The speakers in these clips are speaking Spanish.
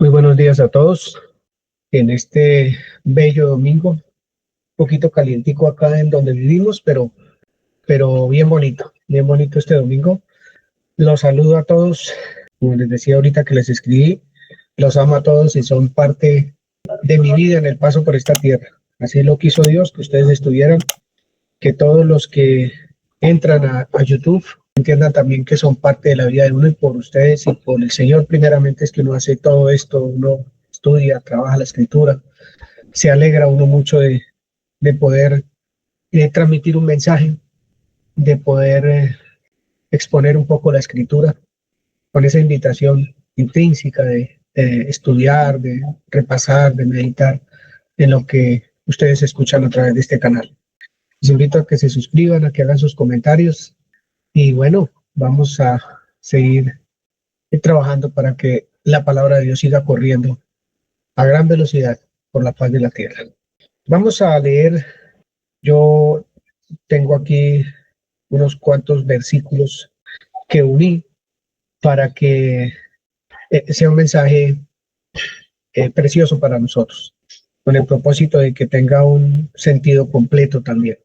Muy buenos días a todos en este bello domingo, un poquito calientico acá en donde vivimos, pero bien bonito este domingo. Los saludo a todos, como les decía ahorita que les escribí, los amo a todos y son parte de mi vida en el paso por esta tierra. Así lo quiso Dios, que ustedes estuvieran, que todos los que entran a YouTube entiendan también que son parte de la vida de uno y por ustedes y por el Señor primeramente es que uno hace todo esto, uno estudia, trabaja la escritura, se alegra uno mucho de poder transmitir un mensaje, de poder exponer un poco la escritura con esa invitación intrínseca de estudiar, de repasar, de meditar en lo que ustedes escuchan a través de este canal. Les invito a que se suscriban, a que hagan sus comentarios y bueno, vamos a seguir trabajando para que la palabra de Dios siga corriendo a gran velocidad por la faz de la tierra. Vamos a leer, yo tengo aquí unos cuantos versículos que uní para que sea un mensaje precioso para nosotros, con el propósito de que tenga un sentido completo también.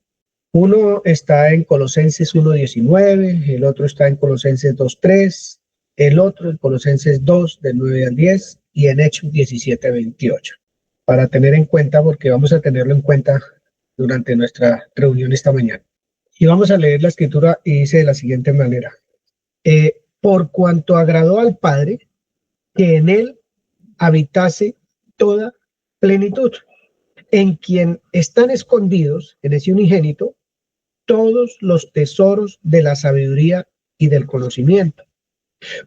Uno está en Colosenses 1:19, el otro está en Colosenses 2:3, el otro en Colosenses 2, del 9 al 10, y en Hechos 17:28. Para tener en cuenta, porque vamos a tenerlo en cuenta durante nuestra reunión esta mañana. Y vamos a leer la escritura y dice de la siguiente manera. Por cuanto agradó al Padre que en él habitase toda plenitud, en quien están escondidos, en ese unigénito, todos los tesoros de la sabiduría y del conocimiento.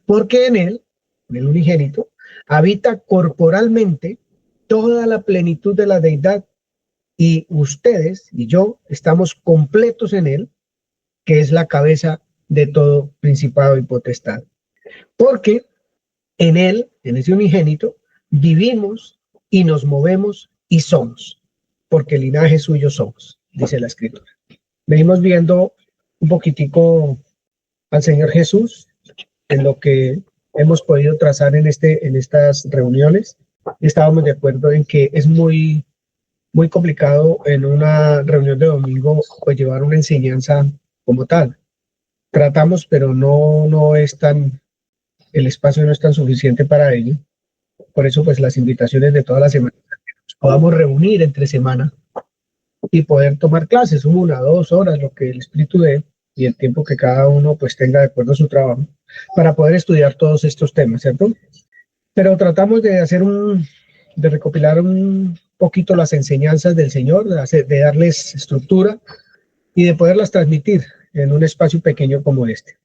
Porque en él, en el unigénito, habita corporalmente toda la plenitud de la deidad, y ustedes y yo estamos completos en él, que es la cabeza de todo principado y potestad. Porque en él, en ese unigénito, vivimos y nos movemos y somos, porque linaje suyo somos, dice la escritura. Venimos viendo un poquitico al Señor Jesús en lo que hemos podido trazar en estas reuniones. Estábamos de acuerdo en que es muy complicado en una reunión de domingo pues llevar una enseñanza como tal. Tratamos, pero no es tan, el espacio no es tan suficiente para ello. Por eso pues las invitaciones de toda la semana, nos podamos reunir entre semana y poder tomar clases, 1, 2 horas, lo que el Espíritu dé y el tiempo que cada uno pues tenga de acuerdo a su trabajo, para poder estudiar todos estos temas, ¿cierto? Pero tratamos de de recopilar un poquito las enseñanzas del Señor, de darles estructura y de poderlas transmitir en un espacio pequeño como este.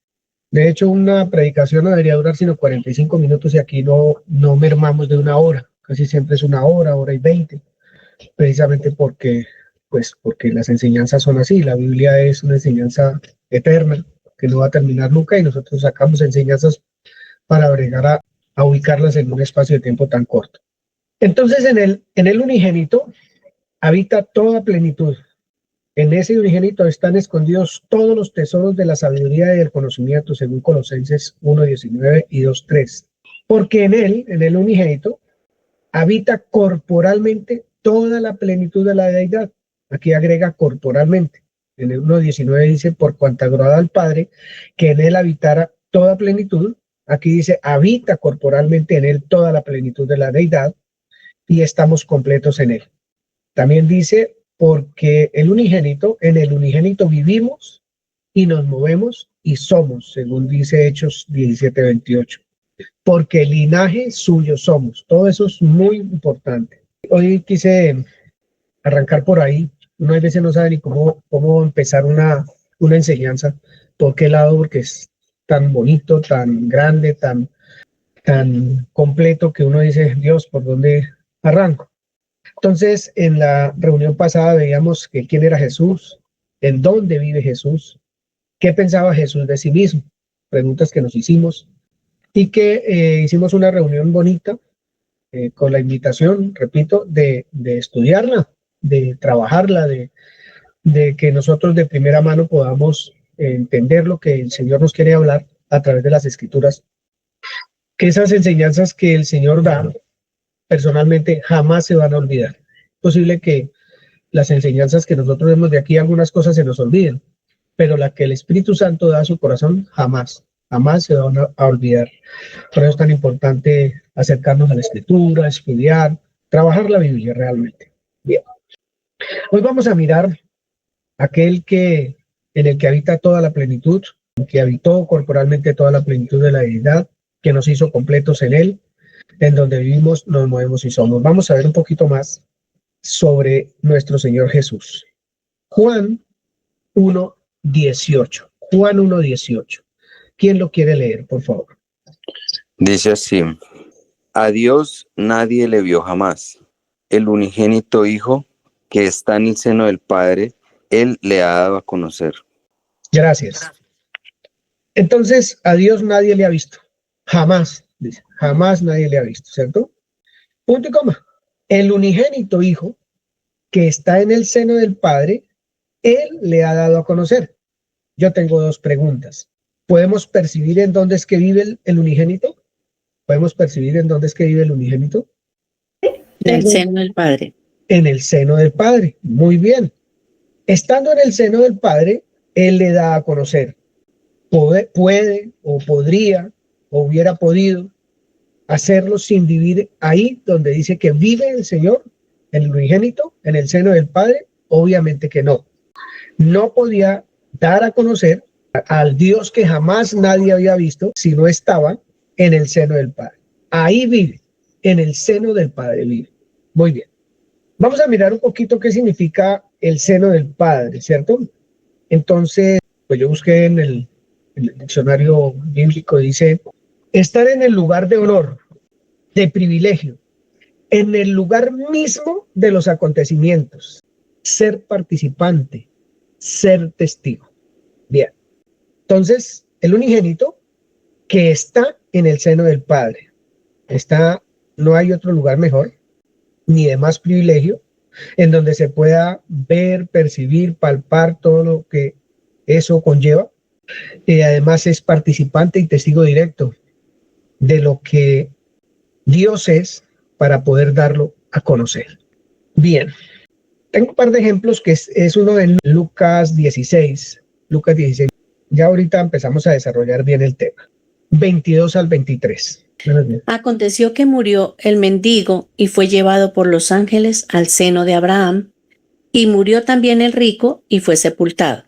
De hecho, una predicación no debería durar sino 45 minutos y aquí no mermamos de 1 hora, casi siempre es 1 hora, 1:20, precisamente porque las enseñanzas son así, la Biblia es una enseñanza eterna que no va a terminar nunca y nosotros sacamos enseñanzas para bregar a ubicarlas en un espacio de tiempo tan corto. Entonces en el unigénito habita toda plenitud. En ese unigénito están escondidos todos los tesoros de la sabiduría y del conocimiento, según Colosenses 1:19 y 2:3. Porque en él, en el unigénito, habita corporalmente toda la plenitud de la deidad. Aquí agrega corporalmente. En el 1:19 dice, por cuanto agrada al Padre, que en él habitara toda plenitud. Aquí dice, habita corporalmente en él toda la plenitud de la deidad y estamos completos en él. También dice, porque en el unigénito vivimos y nos movemos y somos, según dice Hechos 17:28. Porque linaje suyo somos. Todo eso es muy importante. Hoy quise arrancar por ahí. Uno a veces no sabe ni cómo empezar una enseñanza, por qué lado, porque es tan bonito, tan grande, tan completo que uno dice, Dios, ¿por dónde arranco? Entonces, en la reunión pasada veíamos que quién era Jesús, en dónde vive Jesús, qué pensaba Jesús de sí mismo, preguntas que nos hicimos, y que hicimos una reunión bonita con la invitación, repito, de estudiarla, de trabajarla, de que nosotros de primera mano podamos entender lo que el Señor nos quiere hablar a través de las Escrituras, que esas enseñanzas que el Señor da personalmente jamás se van a olvidar. Es posible que las enseñanzas que nosotros vemos de aquí, algunas cosas se nos olviden, pero la que el Espíritu Santo da a su corazón, jamás, jamás se van a olvidar. Por eso es tan importante acercarnos a la Escritura, estudiar, trabajar la Biblia realmente. Bien. Hoy vamos a mirar aquel que en el que habita toda la plenitud, que habitó corporalmente toda la plenitud de la deidad, que nos hizo completos en él, en donde vivimos, nos movemos y somos. Vamos a ver un poquito más sobre nuestro Señor Jesús. Juan 1:18. Juan 1:18. ¿Quién lo quiere leer, por favor? Dice así: a Dios nadie le vio jamás. El unigénito Hijo, que está en el seno del Padre, Él le ha dado a conocer. Gracias. Entonces, a Dios nadie le ha visto. Jamás, dice. Jamás nadie le ha visto, ¿cierto? Punto y coma. El unigénito Hijo, que está en el seno del Padre, Él le ha dado a conocer. Yo tengo dos preguntas. ¿Podemos percibir en dónde es que vive el unigénito? ¿Podemos percibir en dónde es que vive el unigénito? En el seno del Padre. En el seno del Padre. Muy bien. Estando en el seno del Padre, Él le da a conocer. Puede o podría o hubiera podido hacerlo sin vivir ahí donde dice que vive el Señor, el unigénito, en el seno del Padre. Obviamente que no. No podía dar a conocer al Dios que jamás nadie había visto si no estaba en el seno del Padre. Ahí vive, en el seno del Padre vive. Muy bien. Vamos a mirar un poquito qué significa el seno del Padre, ¿cierto? Entonces, pues yo busqué en el diccionario bíblico, dice, estar en el lugar de honor, de privilegio, en el lugar mismo de los acontecimientos, ser participante, ser testigo. Bien. Entonces, el unigénito que está en el seno del Padre, no hay otro lugar mejor, ni de más privilegio, en donde se pueda ver, percibir, palpar todo lo que eso conlleva. Además es participante y testigo directo de lo que Dios es para poder darlo a conocer. Bien, tengo un par de ejemplos que es uno de Lucas 16. Lucas 16. Ya ahorita empezamos a desarrollar bien el tema. 22 al 23. Aconteció que murió el mendigo y fue llevado por los ángeles al seno de Abraham, y murió también el rico y fue sepultado.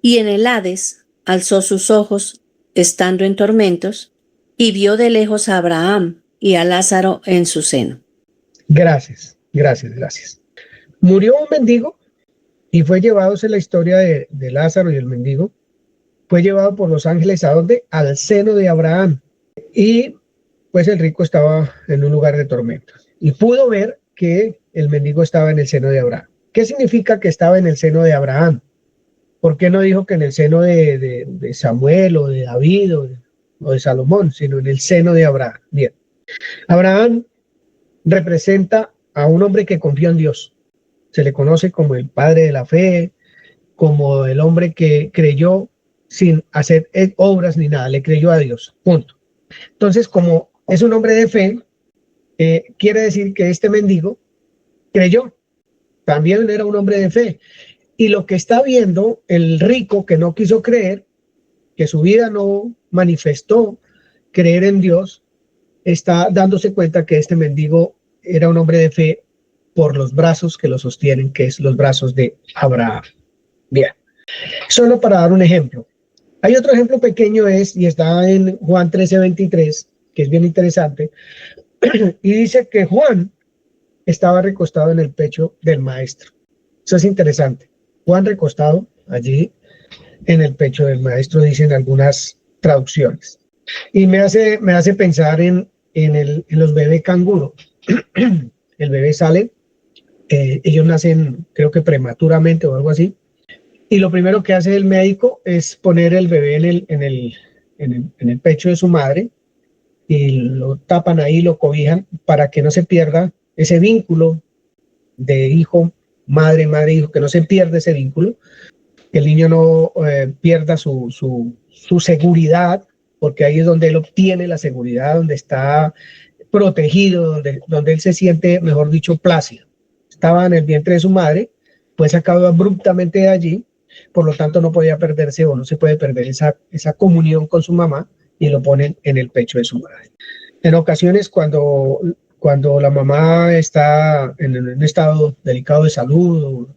Y en el Hades alzó sus ojos, estando en tormentos, y vio de lejos a Abraham y a Lázaro en su seno. Gracias. Murió un mendigo y fue llevado, es la historia de Lázaro y el mendigo, fue llevado por los ángeles ¿a dónde? Al seno de Abraham. Y pues el rico estaba en un lugar de tormentos. Y pudo ver que el mendigo estaba en el seno de Abraham. ¿Qué significa que estaba en el seno de Abraham? ¿Por qué no dijo que en el seno de Samuel o de David o de Salomón, sino en el seno de Abraham? Bien. Abraham representa a un hombre que confió en Dios. Se le conoce como el padre de la fe, como el hombre que creyó sin hacer obras ni nada, le creyó a Dios, punto. Entonces, como es un hombre de fe, quiere decir que este mendigo creyó, también era un hombre de fe. Y lo que está viendo el rico que no quiso creer, que su vida no manifestó creer en Dios, está dándose cuenta que este mendigo era un hombre de fe por los brazos que lo sostienen, que es los brazos de Abraham. Bien, solo para dar un ejemplo. Hay otro ejemplo pequeño y está en Juan 13:23, que es bien interesante, y dice que Juan estaba recostado en el pecho del maestro. Eso es interesante. Juan recostado allí en el pecho del maestro, dicen algunas traducciones. Y me hace pensar en los bebés canguro. El bebé sale, ellos nacen creo que prematuramente o algo así, y lo primero que hace el médico es poner el bebé en el pecho de su madre, y lo tapan ahí, lo cobijan para que no se pierda ese vínculo de hijo, madre, hijo, que no se pierda ese vínculo, que el niño no pierda su seguridad, porque ahí es donde él obtiene la seguridad, donde está protegido, donde él se siente, mejor dicho, plácido. Estaba en el vientre de su madre, fue sacado abruptamente de allí, por lo tanto no podía perderse o no se puede perder esa comunión con su mamá, y lo ponen en el pecho de su madre. En ocasiones cuando la mamá está en un estado delicado de salud,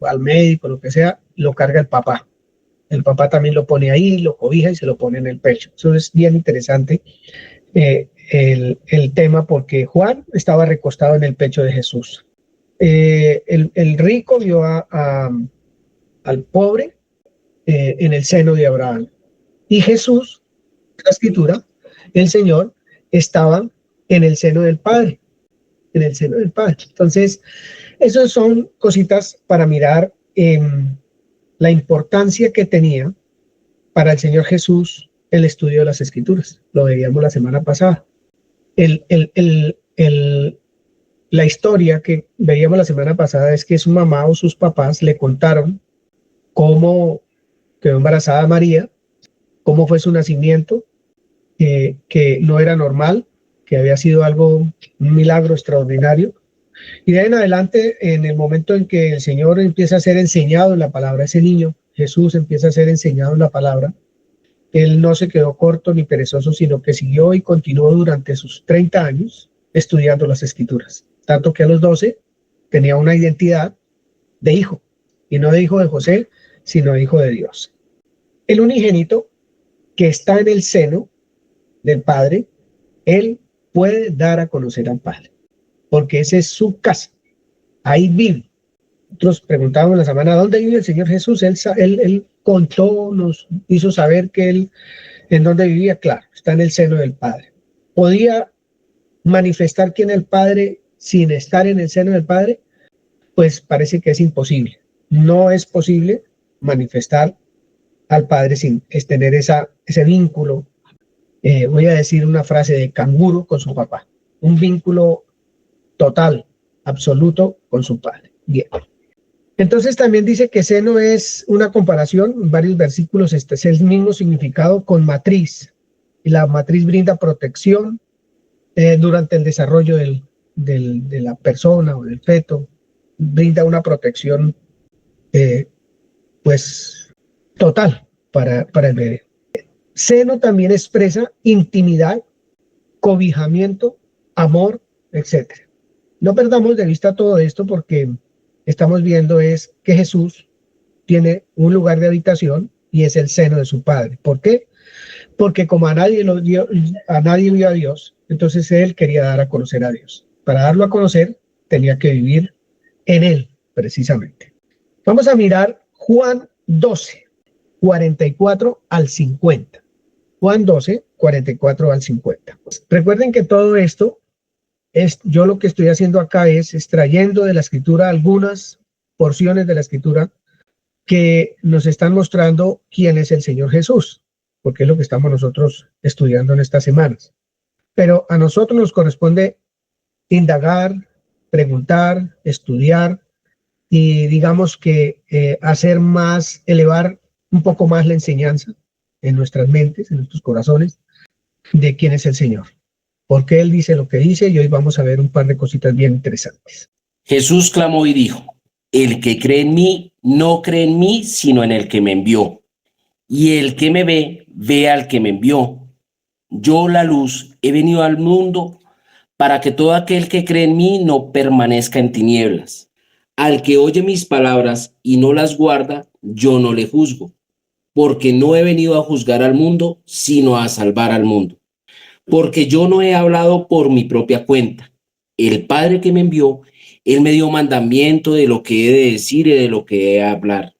o al médico, lo que sea, lo carga el papá. El papá también lo pone ahí, lo cobija y se lo pone en el pecho. Eso es bien interesante, el tema, porque Juan estaba recostado en el pecho de Jesús. El rico vio al pobre en el seno de Abraham. Y Jesús, la escritura, el Señor, estaba en el seno del Padre, en el seno del Padre. Entonces, esas son cositas para mirar la importancia que tenía para el Señor Jesús el estudio de las Escrituras. Lo veíamos la semana pasada. La historia que veíamos la semana pasada es que su mamá o sus papás le contaron cómo quedó embarazada María, cómo fue su nacimiento, que no era normal, que había sido un milagro extraordinario. Y de ahí en adelante, en el momento en que el Señor empieza a ser enseñado en la palabra, ese niño, Jesús, empieza a ser enseñado en la palabra, él no se quedó corto ni perezoso, sino que siguió y continuó durante sus 30 años estudiando las Escrituras. Tanto que a los 12 tenía una identidad de hijo, y no de hijo de José, sino de hijo de Dios. El unigénito que está en el seno del Padre, él puede dar a conocer al Padre, porque esa es su casa, ahí vive. Nosotros preguntábamos la semana, ¿dónde vive el Señor Jesús? Él contó, nos hizo saber que él, en dónde vivía. Claro, está en el seno del Padre. ¿Podía manifestar quién es el Padre sin estar en el seno del Padre? Pues parece que es imposible. No es posible manifestar al Padre sin tener ese vínculo, voy a decir una frase de canguro, con su papá. Un vínculo total, absoluto con su Padre. Bien. Entonces también dice que seno es una comparación, en varios versículos es el mismo significado con matriz, y la matriz brinda protección durante el desarrollo de la persona o del feto, brinda una protección pues total para el bebé. Seno también expresa intimidad, cobijamiento, amor, etc. No perdamos de vista todo esto, porque estamos viendo es que Jesús tiene un lugar de habitación y es el seno de su Padre. ¿Por qué? Porque como a nadie vio a Dios, entonces él quería dar a conocer a Dios. Para darlo a conocer tenía que vivir en él, precisamente. Vamos a mirar Juan 12, 44 al 50. Juan 12, 44 al 50. Recuerden que todo esto yo lo que estoy haciendo acá es extrayendo de la Escritura algunas porciones de la Escritura que nos están mostrando quién es el Señor Jesús, porque es lo que estamos nosotros estudiando en estas semanas. Pero a nosotros nos corresponde indagar, preguntar, estudiar y digamos que elevar un poco más la enseñanza en nuestras mentes, en nuestros corazones, de quién es el Señor. Porque Él dice lo que dice, y hoy vamos a ver un par de cositas bien interesantes. Jesús clamó y dijo: el que cree en mí, no cree en mí, sino en el que me envió. Y el que me ve, ve al que me envió. Yo, la luz, he venido al mundo para que todo aquel que cree en mí no permanezca en tinieblas. Al que oye mis palabras y no las guarda, yo no le juzgo, porque no he venido a juzgar al mundo, sino a salvar al mundo. Porque yo no he hablado por mi propia cuenta. El Padre que me envió, Él me dio mandamiento de lo que he de decir y de lo que he de hablar.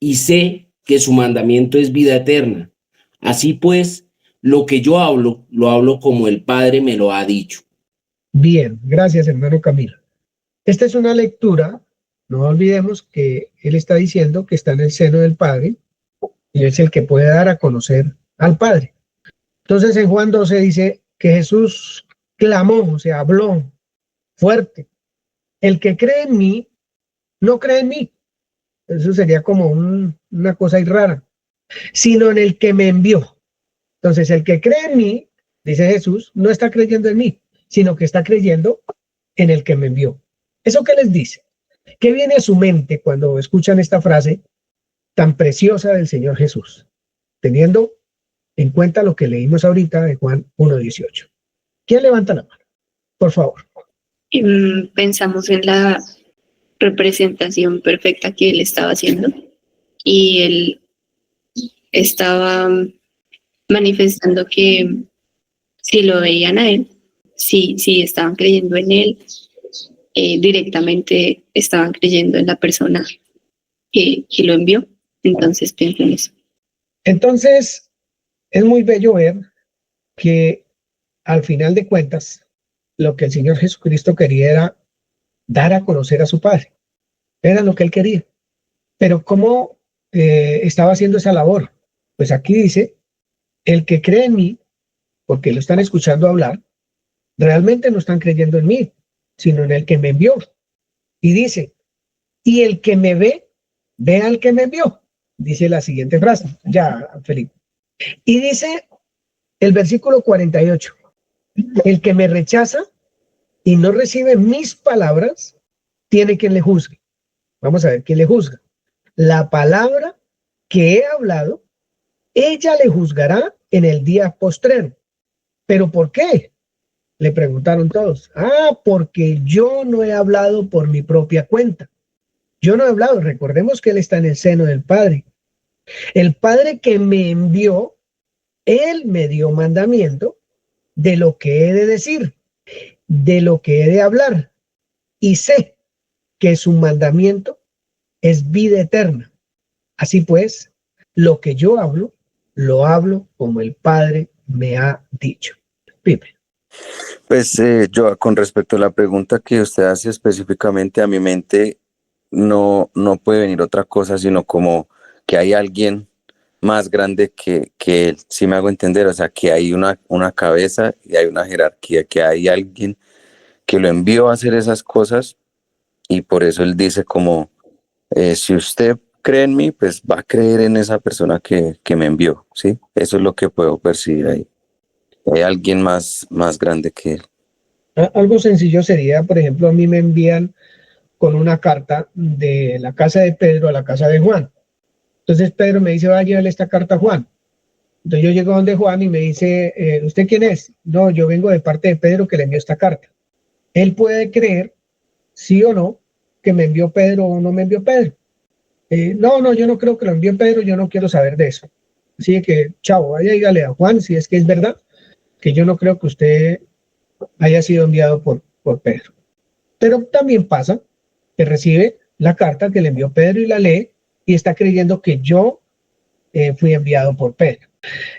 Y sé que su mandamiento es vida eterna. Así pues, lo que yo hablo, lo hablo como el Padre me lo ha dicho. Bien, gracias, hermano Camilo. Esta es una lectura, no olvidemos que él está diciendo que está en el seno del Padre y es el que puede dar a conocer al Padre. Entonces en Juan 12 dice que Jesús clamó, o sea, habló fuerte: el que cree en mí, no cree en mí. Eso sería como una cosa ahí rara, sino en el que me envió. Entonces el que cree en mí, dice Jesús, no está creyendo en mí, sino que está creyendo en el que me envió. ¿Eso qué les dice? ¿Qué viene a su mente cuando escuchan esta frase tan preciosa del Señor Jesús? Teniendo en cuenta lo que leímos ahorita de Juan 1:18. ¿Quién levanta la mano? Por favor. Pensamos en la representación perfecta que él estaba haciendo y él estaba manifestando que si lo veían a él, si estaban creyendo en él, directamente estaban creyendo en la persona que lo envió. Entonces pienso en eso. Entonces, es muy bello ver que al final de cuentas, lo que el Señor Jesucristo quería era dar a conocer a su Padre. Era lo que él quería. Pero ¿cómo estaba haciendo esa labor? Pues aquí dice, el que cree en mí, porque lo están escuchando hablar, realmente no están creyendo en mí, sino en el que me envió. Y dice, y el que me ve al que me envió. Dice la siguiente frase, ya, Felipe. Y dice el versículo 48, el que me rechaza y no recibe mis palabras, tiene quien le juzgue. Vamos a ver quién le juzga. La palabra que he hablado, ella le juzgará en el día postrero. ¿Pero por qué? Le preguntaron todos. Porque yo no he hablado por mi propia cuenta. Yo no he hablado. Recordemos que él está en el seno del Padre. El Padre que me envió, él me dio mandamiento de lo que he de decir, de lo que he de hablar. Y sé que su mandamiento es vida eterna. Así pues, lo que yo hablo, lo hablo como el Padre me ha dicho. Pipe. Pues yo con respecto a la pregunta que usted hace específicamente, a mi mente no puede venir otra cosa, sino como que hay alguien más grande que él, si me hago entender, o sea, que hay una cabeza y hay una jerarquía, que hay alguien que lo envió a hacer esas cosas y por eso él dice como, si usted cree en mí, pues va a creer en esa persona que me envió, ¿sí? Eso es lo que puedo percibir ahí. Hay alguien más grande que él. Algo sencillo sería, por ejemplo, a mí me envían con una carta de la casa de Pedro a la casa de Juan. Entonces Pedro me dice, va a llevarle esta carta a Juan. Entonces yo llego donde Juan y me dice, ¿usted quién es? No, yo vengo de parte de Pedro que le envió esta carta. Él puede creer, sí o no, que me envió Pedro o no me envió Pedro. No, yo no creo que lo envió Pedro, yo no quiero saber de eso. Así que, chao, vaya y dígale a Juan si es que es verdad, que yo no creo que usted haya sido enviado por Pedro. Pero también pasa que recibe la carta que le envió Pedro y la lee y está creyendo que yo fui enviado por Pedro.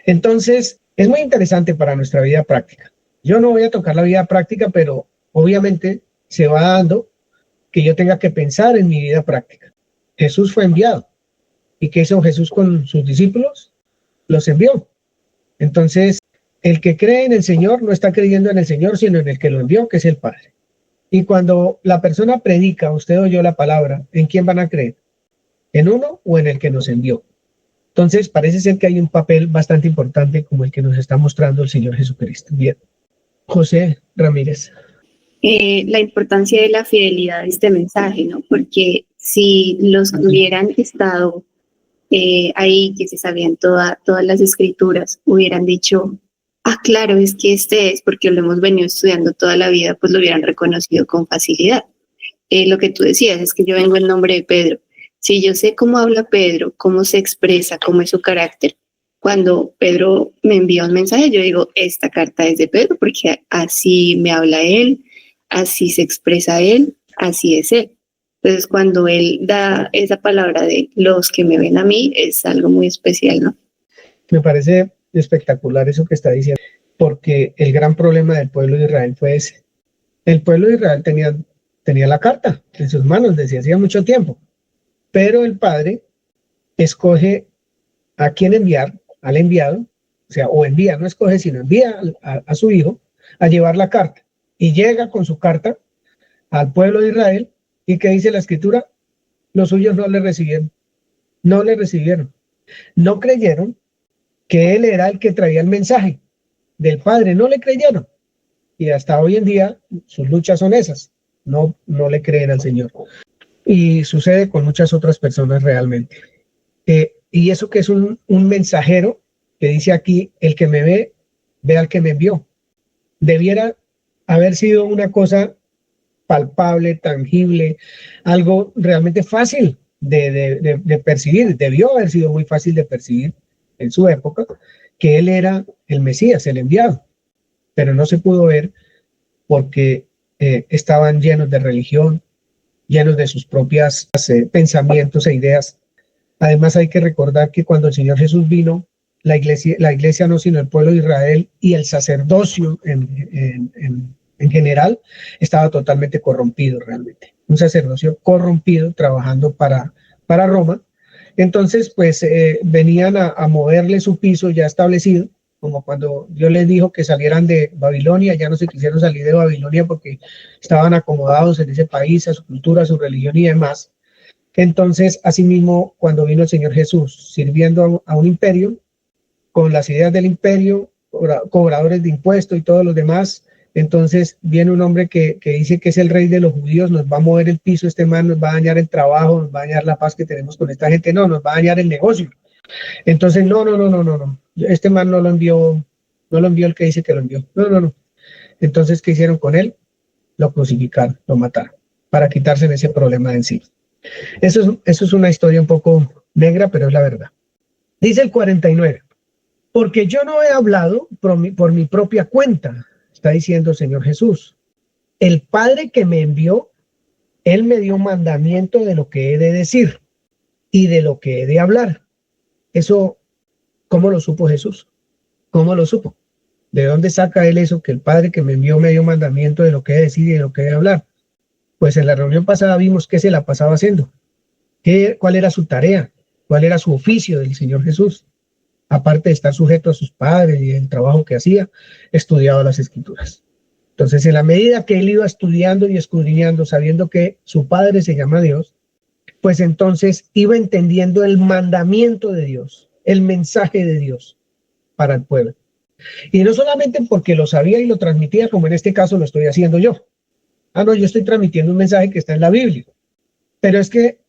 Entonces, es muy interesante para nuestra vida práctica. Yo no voy a tocar la vida práctica, pero obviamente se va dando que yo tenga que pensar en mi vida práctica. Jesús fue enviado. ¿Y qué hizo Jesús con sus discípulos? Los envió. Entonces, el que cree en el Señor no está creyendo en el Señor, sino en el que lo envió, que es el Padre. Y cuando la persona predica, usted oyó la palabra, ¿en quién van a creer? ¿En uno o en el que nos envió? Entonces, parece ser que hay un papel bastante importante como el que nos está mostrando el Señor Jesucristo. Bien. José Ramírez. La importancia de la fidelidad de este mensaje, ¿no? Porque si los que hubieran estado ahí, que se sabían todas las escrituras, hubieran dicho, claro, es que este es porque lo hemos venido estudiando toda la vida, pues lo hubieran reconocido con facilidad. Lo que tú decías es que yo vengo en nombre de Pedro. Si yo sé cómo habla Pedro, cómo se expresa, cómo es su carácter, cuando Pedro me envía un mensaje, yo digo, esta carta es de Pedro, porque así me habla él, así se expresa él, así es él. Entonces, cuando él da esa palabra de los que me ven a mí, es algo muy especial, ¿no? Me parece espectacular eso que está diciendo, porque el gran problema del pueblo de Israel fue ese. El pueblo de Israel tenía la carta en sus manos desde hacía mucho tiempo, pero el Padre escoge a quién enviar, al enviado, o sea, o envía, no escoge, sino envía a su hijo a llevar la carta. Y llega con su carta al pueblo de Israel, y ¿qué dice la escritura? Los suyos no le recibieron, no creyeron que él era el que traía el mensaje del Padre, no le creyeron. y hasta hoy en día sus luchas son esas, no le creen al Señor. Y sucede con muchas otras personas realmente. Y eso que es un mensajero que dice aquí, el que me ve, ve al que me envió. Debiera haber sido una cosa palpable, tangible, algo realmente fácil de percibir. Debió haber sido muy fácil de percibir en su época que él era el Mesías, el enviado, pero no se pudo ver porque estaban llenos de religión, llenos de sus propios pensamientos e ideas. Además hay que recordar que cuando el Señor Jesús vino, la iglesia no, sino el pueblo de Israel y el sacerdocio en general estaba totalmente corrompido realmente. Un sacerdocio corrompido trabajando para Roma. Entonces, pues venían a moverle su piso ya establecido, como cuando Dios les dijo que salieran de Babilonia, ya no se quisieron salir de Babilonia porque estaban acomodados en ese país, a su cultura, a su religión y demás. Entonces, asimismo, cuando vino el Señor Jesús sirviendo a un imperio, con las ideas del imperio, cobradores de impuestos y todos los demás, entonces viene un hombre que dice que es el rey de los judíos, nos va a mover el piso, este man nos va a dañar el trabajo, nos va a dañar la paz que tenemos con esta gente, no, nos va a dañar el negocio. Entonces, no, este man no lo envió el que dice que lo envió, no. Entonces, ¿qué hicieron con él? Lo crucificaron, lo mataron, para quitarse ese problema de encima. Eso es una historia un poco negra, pero es la verdad. Dice el 49, porque yo no he hablado por mi propia cuenta, está diciendo el Señor Jesús. El Padre que me envió, Él me dio mandamiento de lo que he de decir y de lo que he de hablar. Eso, ¿cómo lo supo Jesús? ¿Cómo lo supo? ¿De dónde saca Él eso que el Padre que me envió me dio mandamiento de lo que he de decir y de lo que he de hablar? Pues en la reunión pasada vimos qué se la pasaba haciendo. ¿Cuál era su tarea? ¿Cuál era su oficio del Señor Jesús? Aparte de estar sujeto a sus padres y el trabajo que hacía, estudiaba las Escrituras. Entonces, en la medida que él iba estudiando y escudriñando, sabiendo que su Padre se llama Dios, pues entonces iba entendiendo el mandamiento de Dios, el mensaje de Dios para el pueblo. Y no solamente porque lo sabía y lo transmitía, como en este caso lo estoy haciendo yo. No, yo estoy transmitiendo un mensaje que está en la Biblia. Pero es que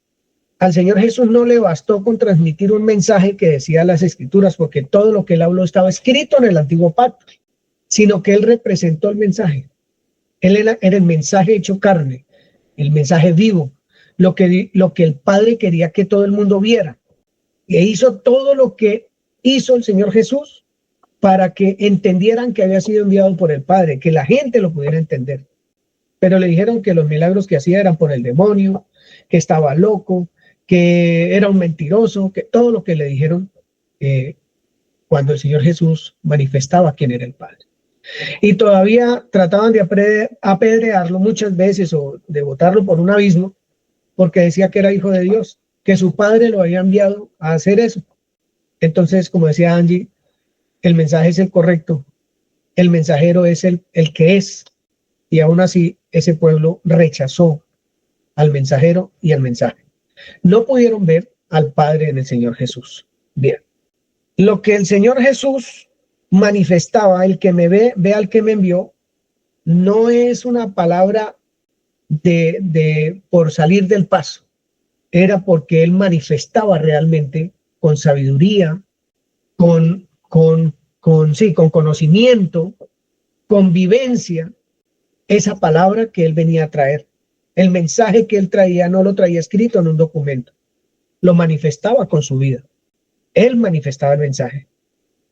al Señor Jesús no le bastó con transmitir un mensaje que decía las Escrituras, porque todo lo que él habló estaba escrito en el Antiguo Pacto, sino que él representó el mensaje. Él era el mensaje hecho carne, el mensaje vivo, lo que el Padre quería que todo el mundo viera. Y hizo todo lo que hizo el Señor Jesús para que entendieran que había sido enviado por el Padre, que la gente lo pudiera entender. Pero le dijeron que los milagros que hacía eran por el demonio, que estaba loco, que era un mentiroso, que todo lo que le dijeron cuando el Señor Jesús manifestaba quién era el Padre. Y todavía trataban de apedrearlo muchas veces o de botarlo por un abismo, porque decía que era hijo de Dios, que su Padre lo había enviado a hacer eso. Entonces, como decía Angie, el mensaje es el correcto, el mensajero es el que es, y aún así ese pueblo rechazó al mensajero y al mensaje. No pudieron ver al Padre en el Señor Jesús. Bien, lo que el Señor Jesús manifestaba, el que me ve, ve al que me envió, no es una palabra por salir del paso. Era porque él manifestaba realmente con sabiduría, con conocimiento, con vivencia, esa palabra que él venía a traer. El mensaje que él traía no lo traía escrito en un documento, lo manifestaba con su vida. Él manifestaba el mensaje.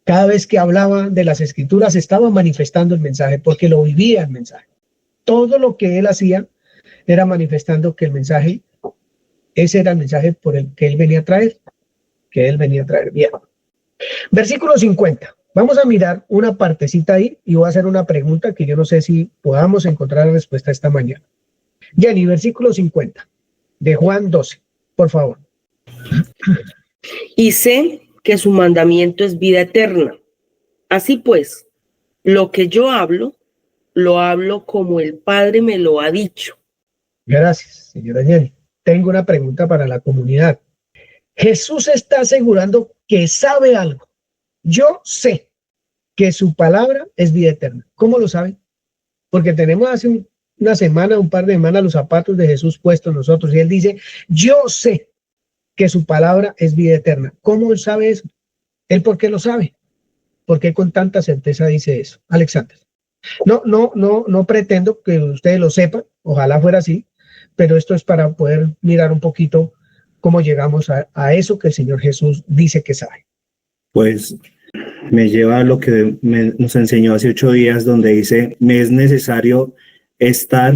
Cada vez que hablaba de las Escrituras estaba manifestando el mensaje porque lo vivía el mensaje. Todo lo que él hacía era manifestando que el mensaje, ese era el mensaje por el que él venía a traer, Bien. Versículo 50. Vamos a mirar una partecita ahí y voy a hacer una pregunta que yo no sé si podamos encontrar la respuesta esta mañana. Jenny, versículo 50 de Juan 12, por favor. Y sé que su mandamiento es vida eterna. Así pues, lo que yo hablo, lo hablo como el Padre me lo ha dicho. Gracias, señora Jenny. Tengo una pregunta para la comunidad. Jesús está asegurando que sabe algo. Yo sé que su palabra es vida eterna. ¿Cómo lo sabe? porque tenemos hace una semana, un par de semanas, los zapatos de Jesús puestos nosotros, y él dice, yo sé que su palabra es vida eterna. ¿Cómo él sabe eso? ¿Él por qué lo sabe? ¿Por qué con tanta certeza dice eso? Alexander. No pretendo que ustedes lo sepan, ojalá fuera así, pero esto es para poder mirar un poquito cómo llegamos a eso que el Señor Jesús dice que sabe. Pues me lleva a lo que nos enseñó hace 8 días, donde dice, me es necesario estar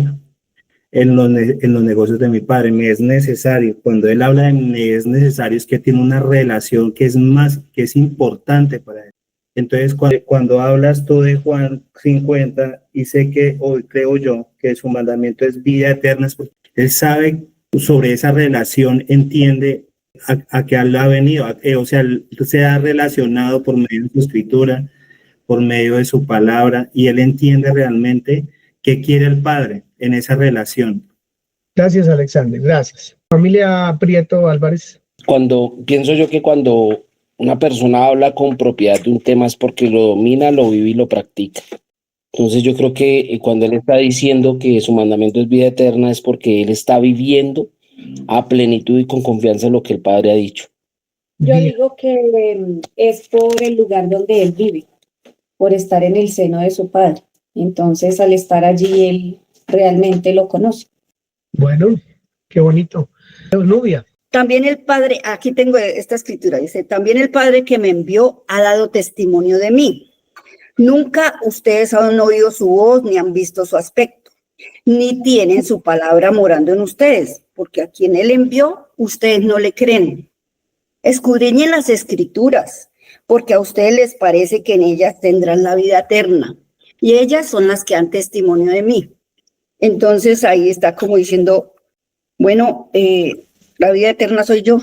en los negocios de mi padre, me es necesario. Cuando él habla de me es necesario, es que tiene una relación que es importante para él. Entonces, cuando hablas tú de Juan 50, y sé que, o creo yo, que su mandamiento es vida eterna, es porque él sabe sobre esa relación, entiende a qué él ha venido, o sea, se ha relacionado por medio de su escritura, por medio de su palabra, y él entiende realmente qué quiere el Padre en esa relación. Gracias, Alexander, gracias. Familia Prieto Álvarez. Pienso yo que cuando una persona habla con propiedad de un tema es porque lo domina, lo vive y lo practica. Entonces yo creo que cuando él está diciendo que su mandamiento es vida eterna es porque él está viviendo a plenitud y con confianza lo que el Padre ha dicho. Yo digo que es por el lugar donde él vive, por estar en el seno de su Padre. Entonces, al estar allí, él realmente lo conoce. Bueno, qué bonito. Nubia. También el Padre, aquí tengo esta escritura, dice, también el Padre que me envió ha dado testimonio de mí. Nunca ustedes han oído su voz ni han visto su aspecto, ni tienen su palabra morando en ustedes, porque a quien él envió, ustedes no le creen. Escudriñen las escrituras, porque a ustedes les parece que en ellas tendrán la vida eterna, y ellas son las que dan testimonio de mí. Entonces ahí está como diciendo, bueno, la vida eterna soy yo.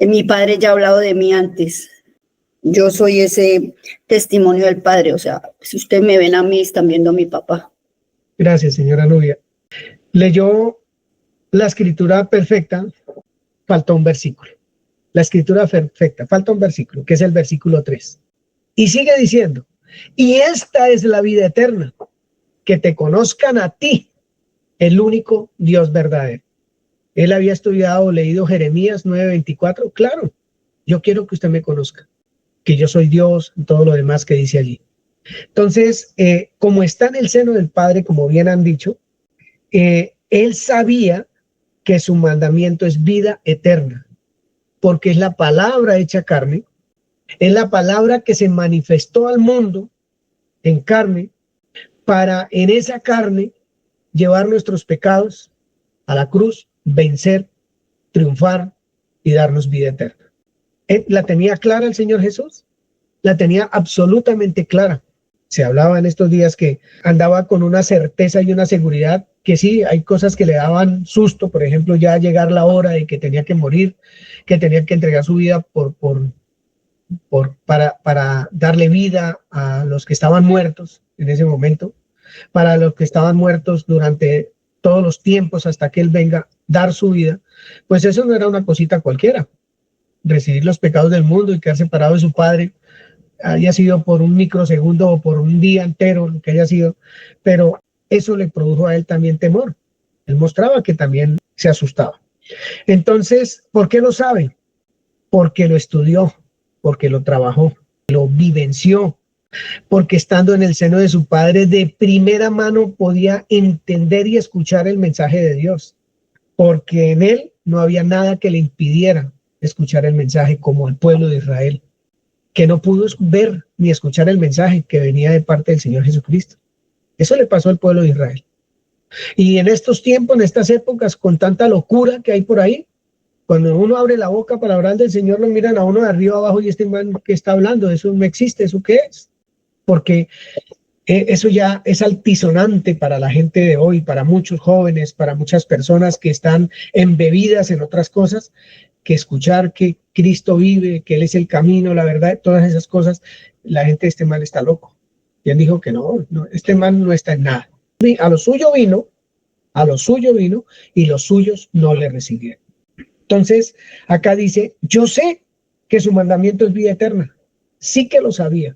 Mi Padre ya ha hablado de mí antes. Yo soy ese testimonio del Padre. O sea, si ustedes me ven a mí, están viendo a mi papá. Gracias, señora Nubia. Leyó la escritura perfecta, faltó un versículo. La escritura perfecta, falta un versículo, que es el versículo 3. Y sigue diciendo, y esta es la vida eterna, que te conozcan a ti, el único Dios verdadero. Él había estudiado o leído Jeremías 9:24. Claro, yo quiero que usted me conozca, que yo soy Dios y todo lo demás que dice allí. Entonces, como está en el seno del Padre, como bien han dicho, él sabía que su mandamiento es vida eterna, porque es la palabra hecha carne, es la palabra que se manifestó al mundo en carne, para en esa carne llevar nuestros pecados a la cruz, vencer, triunfar y darnos vida eterna. ¿La tenía clara el Señor Jesús? La tenía absolutamente clara. Se hablaba en estos días que andaba con una certeza y una seguridad que sí, hay cosas que le daban susto, por ejemplo, ya llegar la hora de que tenía que morir, que tenía que entregar su vida para darle vida a los que estaban muertos en ese momento, para los que estaban muertos durante todos los tiempos hasta que Él venga, dar su vida. Pues eso no era una cosita cualquiera. Recibir los pecados del mundo y quedar separado de su Padre, haya sido por un microsegundo o por un día entero, lo que haya sido, pero eso le produjo a él también temor. Él mostraba que también se asustaba. Entonces, ¿por qué lo sabe? Porque lo estudió, porque lo trabajó, lo vivenció, porque estando en el seno de su Padre de primera mano podía entender y escuchar el mensaje de Dios, porque en él no había nada que le impidiera escuchar el mensaje, como al pueblo de Israel, que no pudo ver ni escuchar el mensaje que venía de parte del Señor Jesucristo. Eso le pasó al pueblo de Israel. Y en estos tiempos, en estas épocas, con tanta locura que hay por ahí, cuando uno abre la boca para hablar del Señor, lo miran a uno de arriba abajo y este man que está hablando, eso no existe, ¿eso qué es? Porque eso ya es altisonante para la gente de hoy, para muchos jóvenes, para muchas personas que están embebidas en otras cosas, que escuchar que Cristo vive, que Él es el camino, la verdad, todas esas cosas. La gente de este man está loco. Y él dijo que no, este man no está en nada. A lo suyo vino y los suyos no le recibieron. Entonces, acá dice, yo sé que su mandamiento es vida eterna. Sí que lo sabía,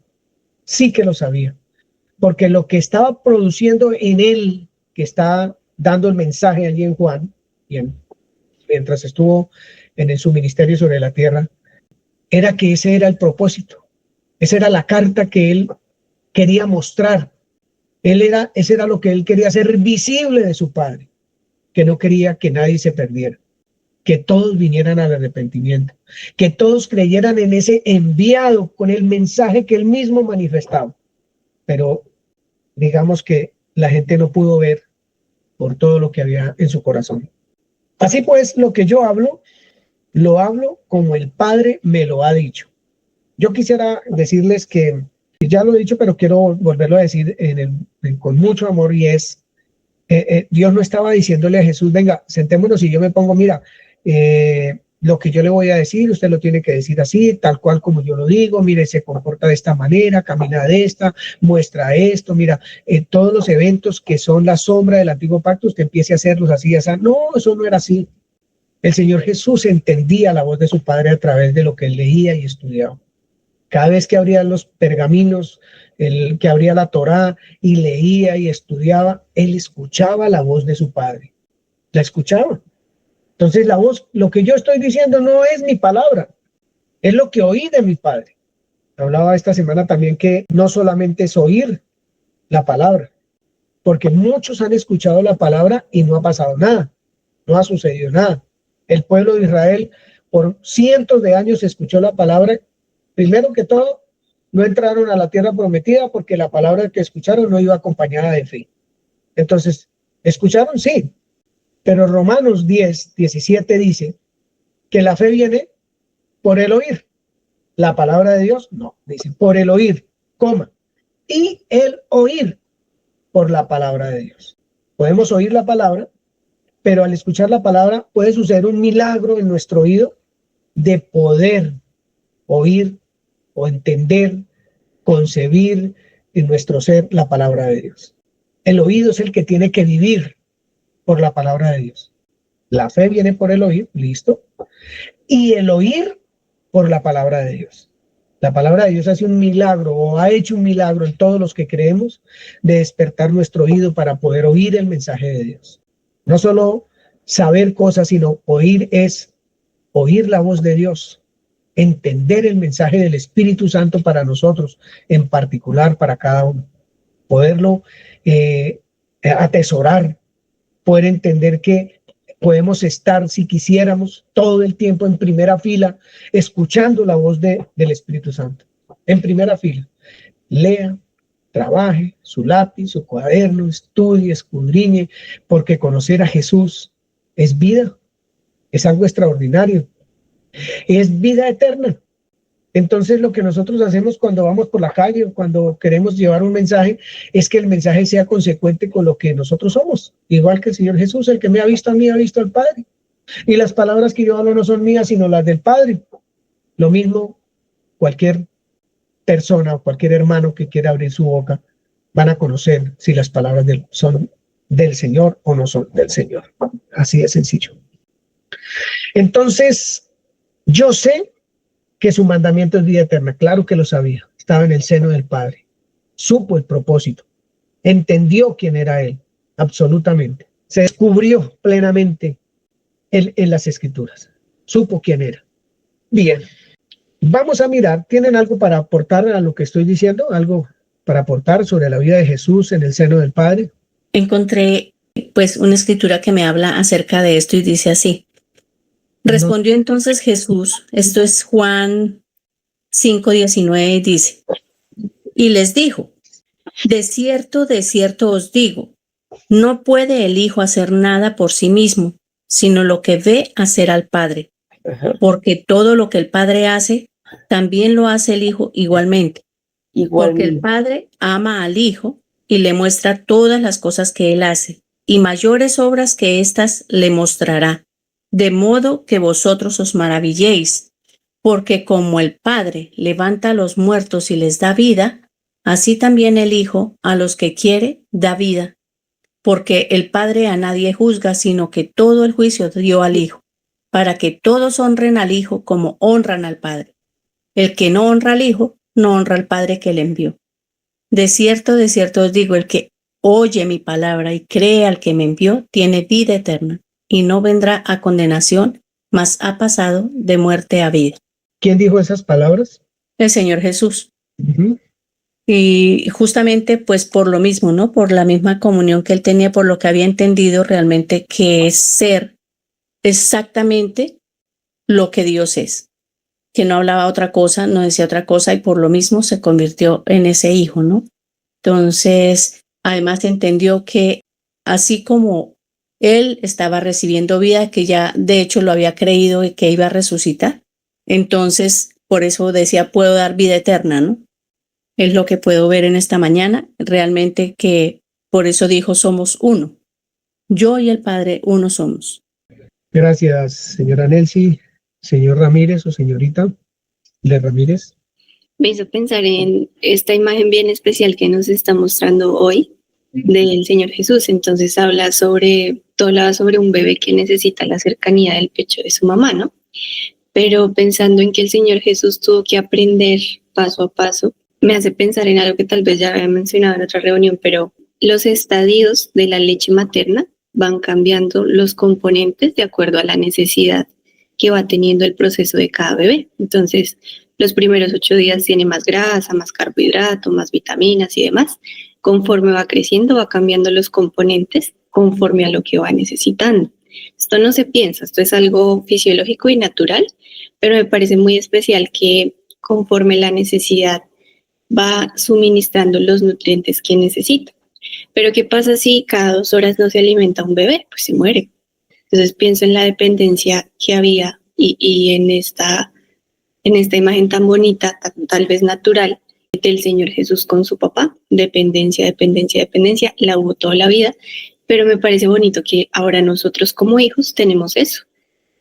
porque lo que estaba produciendo en él, que está dando el mensaje allí en Juan, mientras estuvo en su ministerio sobre la tierra, era que ese era el propósito, esa era la carta que él quería mostrar. Ese era lo que él quería hacer visible de su Padre, que no quería que nadie se perdiera, que todos vinieran al arrepentimiento, que todos creyeran en ese enviado con el mensaje que él mismo manifestaba. Pero digamos que la gente no pudo ver por todo lo que había en su corazón. Así pues, lo que yo hablo, lo hablo como el Padre me lo ha dicho. Yo quisiera decirles que ya lo he dicho, pero quiero volverlo a decir con mucho amor, y es, Dios no estaba diciéndole a Jesús, venga, sentémonos y yo me pongo, mira, lo que yo le voy a decir, usted lo tiene que decir así, tal cual como yo lo digo, mire, se comporta de esta manera, camina de esta, muestra esto, mira, todos los eventos que son la sombra del antiguo pacto, usted empiece a hacerlos así, así. No, eso no era así. El Señor Jesús entendía la voz de su Padre a través de lo que él leía y estudiaba. Cada vez que abría los pergaminos, que abría la Torá y leía y estudiaba, él escuchaba la voz de su Padre. La escuchaba. Entonces la voz, lo que yo estoy diciendo no es mi palabra, es lo que oí de mi Padre. Hablaba esta semana también que no solamente es oír la palabra, porque muchos han escuchado la palabra y no ha pasado nada, no ha sucedido nada. El pueblo de Israel por cientos de años escuchó la palabra. Primero que todo, no entraron a la tierra prometida porque la palabra que escucharon no iba acompañada de fe. Entonces, escucharon, sí, pero Romanos 10:17 dice que la fe viene por el oír. La palabra de Dios, no, dice por el oír, y el oír por la palabra de Dios. Podemos oír la palabra, pero al escuchar la palabra puede suceder un milagro en nuestro oído de poder oír o entender, concebir en nuestro ser la palabra de Dios. El oído es el que tiene que vivir por la palabra de Dios. La fe viene por el oír, listo, y el oír por la palabra de Dios. La palabra de Dios hace un milagro, o ha hecho un milagro en todos los que creemos, de despertar nuestro oído para poder oír el mensaje de Dios. No solo saber cosas, sino oír es oír la voz de Dios, entender el mensaje del Espíritu Santo para nosotros, en particular para cada uno, poderlo atesorar, poder entender que podemos estar, si quisiéramos, todo el tiempo en primera fila, escuchando la voz del Espíritu Santo, en primera fila. Lea, trabaje, su lápiz, su cuaderno, estudie, escudriñe, porque conocer a Jesús es vida, es algo extraordinario. Es vida eterna. Entonces lo que nosotros hacemos cuando vamos por la calle o cuando queremos llevar un mensaje es que el mensaje sea consecuente con lo que nosotros somos. Igual que el Señor Jesús, el que me ha visto a mí ha visto al Padre. Y las palabras que yo hablo no son mías, sino las del Padre. Lo mismo cualquier persona o cualquier hermano que quiera abrir su boca van a conocer si las palabras son del Señor o no son del Señor. Así de sencillo. Entonces, yo sé que su mandamiento es vida eterna. Claro que lo sabía. Estaba en el seno del Padre. Supo el propósito. Entendió quién era Él. Absolutamente. Se descubrió plenamente en las Escrituras. Supo quién era. Bien. Vamos a mirar. ¿Tienen algo para aportar a lo que estoy diciendo? ¿Algo para aportar sobre la vida de Jesús en el seno del Padre? Encontré pues una escritura que me habla acerca de esto y dice así. Respondió entonces Jesús, esto es Juan 5:19, y dice, y les dijo, de cierto os digo, no puede el Hijo hacer nada por sí mismo, sino lo que ve hacer al Padre, porque todo lo que el Padre hace, también lo hace el Hijo igualmente, porque el Padre ama al Hijo y le muestra todas las cosas que él hace, y mayores obras que éstas le mostrará. De modo que vosotros os maravilléis, porque como el Padre levanta a los muertos y les da vida, así también el Hijo a los que quiere da vida. Porque el Padre a nadie juzga, sino que todo el juicio dio al Hijo, para que todos honren al Hijo como honran al Padre. El que no honra al Hijo, no honra al Padre que le envió. de cierto os digo, el que oye mi palabra y cree al que me envió, tiene vida eterna y no vendrá a condenación, mas ha pasado de muerte a vida. ¿Quién dijo esas palabras? El Señor Jesús. Ujú. Y justamente pues por lo mismo, ¿no? Por la misma comunión que él tenía, por lo que había entendido realmente que es ser exactamente lo que Dios es, que no hablaba otra cosa, no decía otra cosa y por lo mismo se convirtió en ese hijo, ¿no? Entonces, además entendió que así como él estaba recibiendo vida, que ya de hecho lo había creído y que iba a resucitar, entonces por eso decía, puedo dar vida eterna, ¿no? Es lo que puedo ver en esta mañana, realmente que por eso dijo, somos uno. Yo y el Padre, uno somos. Gracias, señora Nelcy, señor Ramírez o señorita de Ramírez. Me hizo pensar en esta imagen bien especial que nos está mostrando hoy del Señor Jesús. Entonces hablaba sobre un bebé que necesita la cercanía del pecho de su mamá, ¿no? Pero pensando en que el Señor Jesús tuvo que aprender paso a paso, me hace pensar en algo que tal vez ya había mencionado en otra reunión, pero los estadios de la leche materna van cambiando los componentes de acuerdo a la necesidad que va teniendo el proceso de cada bebé. Entonces, los primeros 8 días tiene más grasa, más carbohidrato, más vitaminas y demás. Conforme va creciendo, va cambiando los componentes conforme a lo que va necesitando. Esto no se piensa, esto es algo fisiológico y natural, pero me parece muy especial que conforme la necesidad va suministrando los nutrientes que necesita. Pero ¿qué pasa si cada 2 horas no se alimenta un bebé? Pues se muere. Entonces pienso en la dependencia que había y en esta imagen tan bonita, tal vez natural, del Señor Jesús con su papá. Dependencia, dependencia, dependencia, la hubo toda la vida, pero me parece bonito que ahora nosotros como hijos tenemos eso.